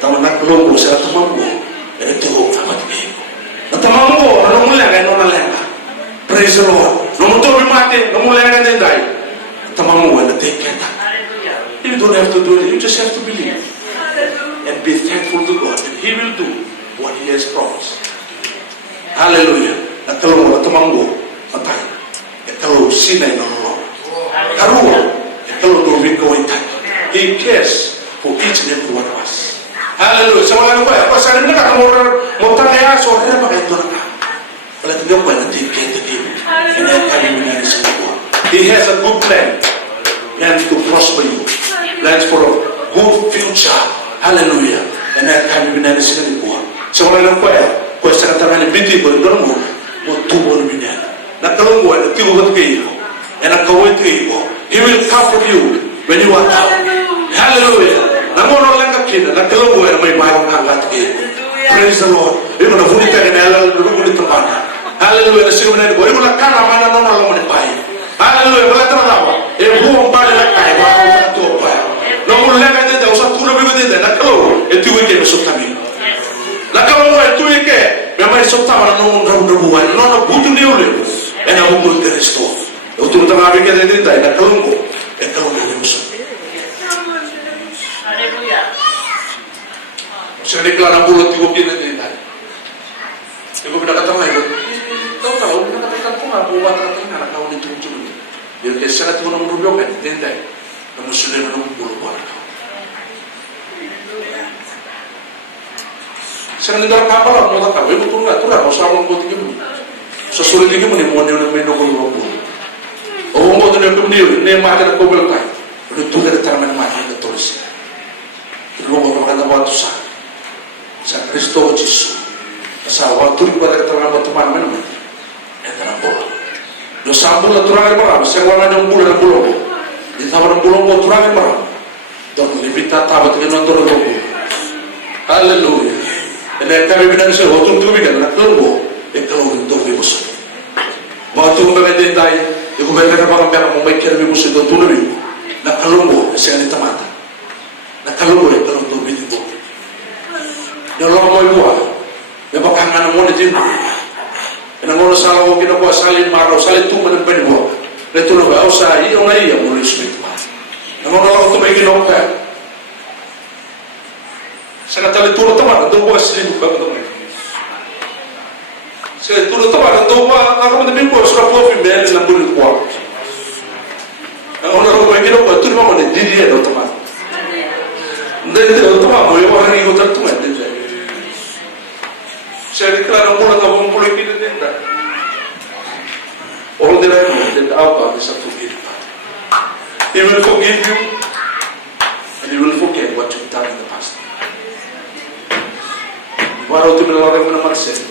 Tama na ko sa tamam ko. Ito ko tamat ko. Natama ko ano mo lang ano na lang. Praise the Lord. No mo to mate, no mo lang din dai. Natama mo na take care. You don't have to do it. You just have to believe and be thankful to God, and He will do what He has promised. Hallelujah. Natama mo matay. Kalau sinay ng Lord. Karuwa, kalau domin ko ay tayo. He cares for each and every one of us. Hallelujah. Sa wala ko ay pasanin na kakamura mo kaya so na bagay to na. Wala tayo ko na take care of him. And then I will say He has a good plan. Plans to prosper you. Plans for a good future. Hallelujah. And then I will say sa wala ko ay sa katawhan ni binti ko doon mo tubo ni binyan. Nakalunggo na tigo ka kayo. And nakawin kayo. He will comfort you when you are down. Hallelujah. Nangono lang ka kina. Nakalunggo na may bayang hangat kayo. Praise the Lord. Imo na vunita ka na alam na teman. Hallelujah. Na siya manay ko. Imo na kana mana na alam ni bay. Hallelujah. Wala trabaho. Buong pala na kay ba ko na to pa. Nangono lang ka dito sa tuno bigo dito. Nakalunggo. Ito weekend sa tabi. Nakalunggo ito weekend. May sotama na nung buwan. No buto niyo ulit. And I will go to the store. Untuk mengambil kita ini tak nak kelunggu. Kelunggu yang musuh. Haleluya. Saya deklarasi bulat tiga kita ini tak. Ibu benda kata lagi. Tahu benda kata pun apa buat kata nak kau ni tunjuk. Dia kesana tu orang berubah kan. Dia tak. Kamu sudah menunggu bulan. Saya dengar kapal orang mula kau. Ibu tunggu tu lah. Masa orang buat tiga. Sesulit ini menimoni orang mendukung orang. Orang mau tu nak berdiri, ni makan aku belkai. Betul ada tangan makan itu terus. Orang mau makan apa tu sah. Sah Kristo Yesus. Sah waktu kepada tangan teman mana? Entah apa. Do sambul aturan apa? Saya warna yang bulan bulan. Di tahun bulan mau aturan apa? Dok lebih tak tahu dengan orang orang. Hallelujah. Dan kami bilang saya waktu tu bilang nak keluar. Kalau untuk bebas, waktu mereka dentai, ibu mereka orang mereka memikir bebas itu tu lebih. Nak kalunggo, saya ni teman. Nak kalunggo itu untuk bebas. Dia orang mau buat, dia pakai mana mau dijin. Ina mau salah mau kita buat salin marau, salin tu mana pun buat. Dia tu lebih usah, ini orang ini yang boleh sebut. Nama orang tu bagi nongka. Saya nak tu teman, tu buat salin bukan teman. Saya turut teman tu aku mendapatkan buat surat kopi bel dalam bulan kuat. Orang orang bagi orang tu memang ada diri ada teman. Dan teman boleh orang ini kita tu ada. Saya deklarasi mula kamu boleh kita tidak. Orang tidak ada apa bisa forgive. He will forgive you, and he will forget what you've done in the past. Baru tu orang menemani saya.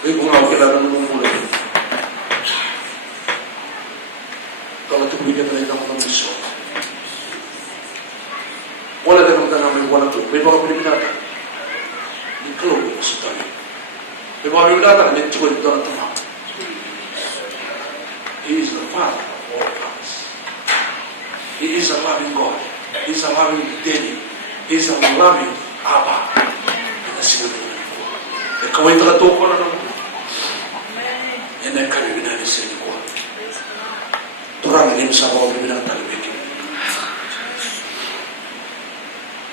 Ibu ngau kailangan mo mula. Kalau itu bigyan na kamu ng bisyo. Wala na naman namin wala to. May mga pinipinata. Di ko sa tayo. May mga pinipinata na medyo ito na tamang. He is the Father of all gods. He is a loving God. He is a loving Daddy. He is a loving Aba. Nasigot ko. Kaway talato ko na naman. Yan ay kami binanisin ko. Turang din sa mga bilang talibigin.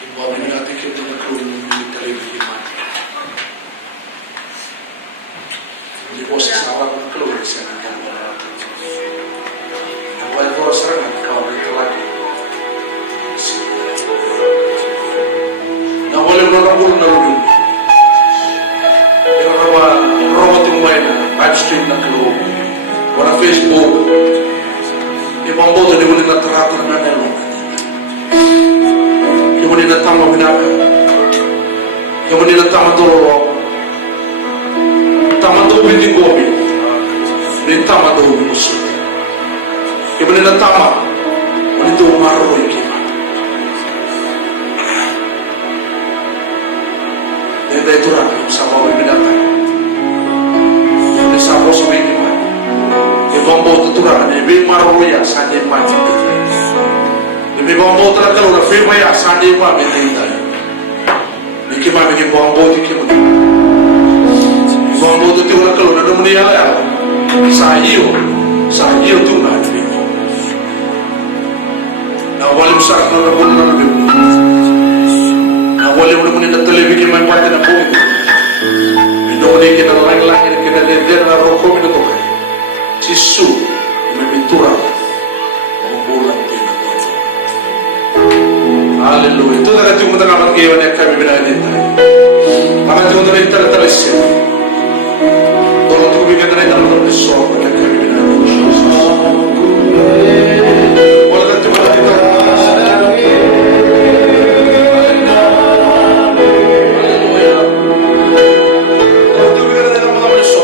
Ibawa natin kita na kawin ng talibigin man. Hindi ko sa sarap ng kawin sa nagkakaroon natin. Nabuhay ko sa sarap ng kawin talagi. Nawala mo na muna na rin. Yung roboting way na live stream na kalo. Wala Facebook. Ibang boto, di mo nila tarato na nanalo. Di mo nila tama binaka. Di mo nila tama dororo. Tama doon hindi gobi. Di tama doon muso. Di mo nila tama. Manito umaro yung kima. Dahil ito rin sa mga binaka. Di sa ako sa wikima. Ibang boto turang, ibig maruya sa ating pati. Ibang boto na kalong na firmaya sa ating pati tayo. Hindi kami ibang boto kimo. Ibang boto tiyo na kalong na namuniyala sa iyo tiyo na ating. Nawalim sa akin na nabunan na nabiyo. Nawalim na muna na talibigin may pati na buhay. Inuunin kinalangin na kinalender na roko minuto kayo. Sisu may pintura ang bulang pinagod. Hallelujah. Ito na natin muna naman kayo na kami binagin tayo. Maka ito na rin talatalisya. Tolong tubigan na rin ang mga piso na kami binagin. Wala ka ito muna dito. Hallelujah. Tolong tubigan na rin ang mga piso.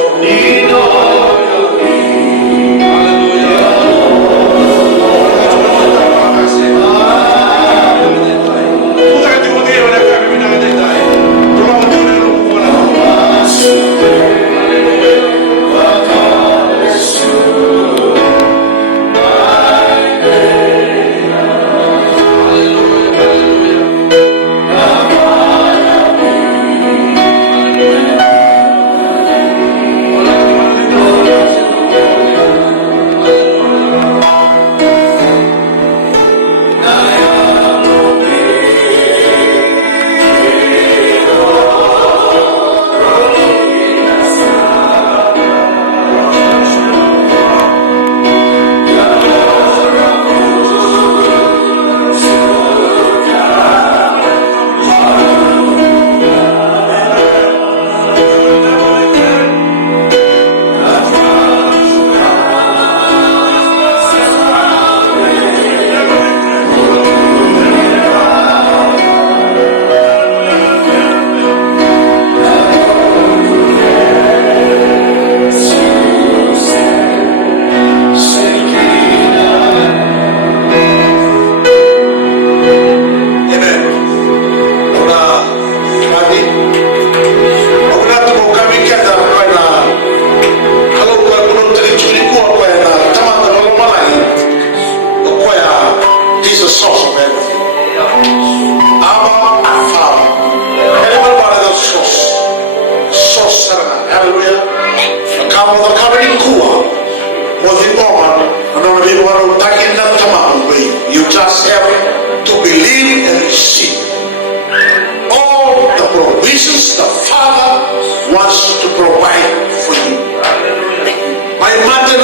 You just have to believe and receive all the provisions the Father wants to provide for you. My mother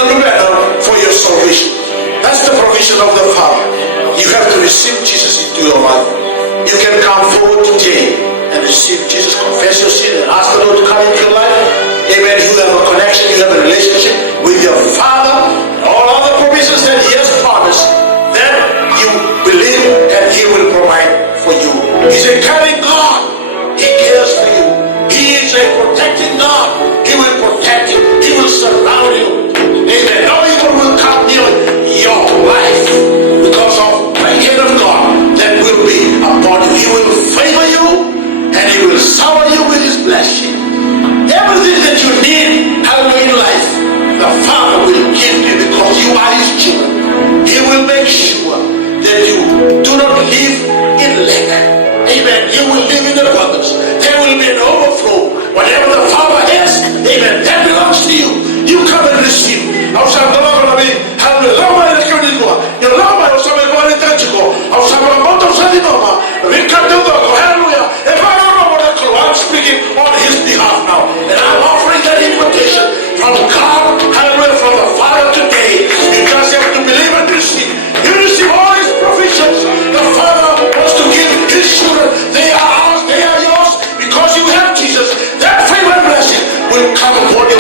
for your salvation. That's the provision of the Father. You have to receive Jesus into your life. You can come forward today and receive Jesus, confess your sin, and ask the Lord to come into your life. Amen. You have a connection, you have a relationship with your Father, and all other provisions that He has promised. Then you believe and He will provide for you. He's a caring God. He cares for you. He is a protecting God. He will protect you. He will surround you. Amen. No evil will come near your life because of the hand of God that will be upon you. He will favor you and He will shower you with His blessing. Everything that you need, hallelujah, in life, the Father will give you because you are His children. He will make sure that you do not live in lack. amen, you will live in abundance. There will be an overflow. Whatever the Father has, amen, that belongs to you. You come and receive. Au sabe lama nabi, hallelujah. Lama ile kuni dua. Ya lama au sabe kwa ni tanchiko. Au sabe moto sadi noma. Vikatu doko, hallelujah. I'm speaking on his behalf now. And I'm offering that invitation from God, hallelujah, from the Father today. You just have to believe and receive. You receive all his provisions. The Father wants to give his children. They are ours, they are yours. Because you have Jesus, that favor and blessing will come upon you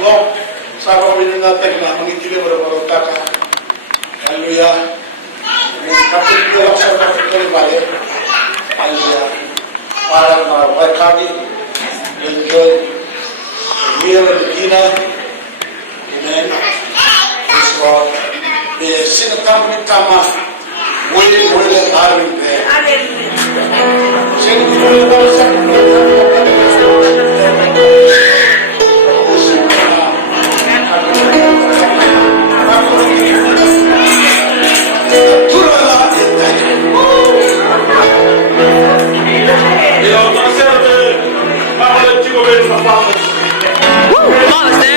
lo sama ini nanti kita mengikuti beberapa haleluya kapten itu langsung dari balik haleluya para kami enjoy real beginner amen this God the sinetama kama wele hari be Mama's there.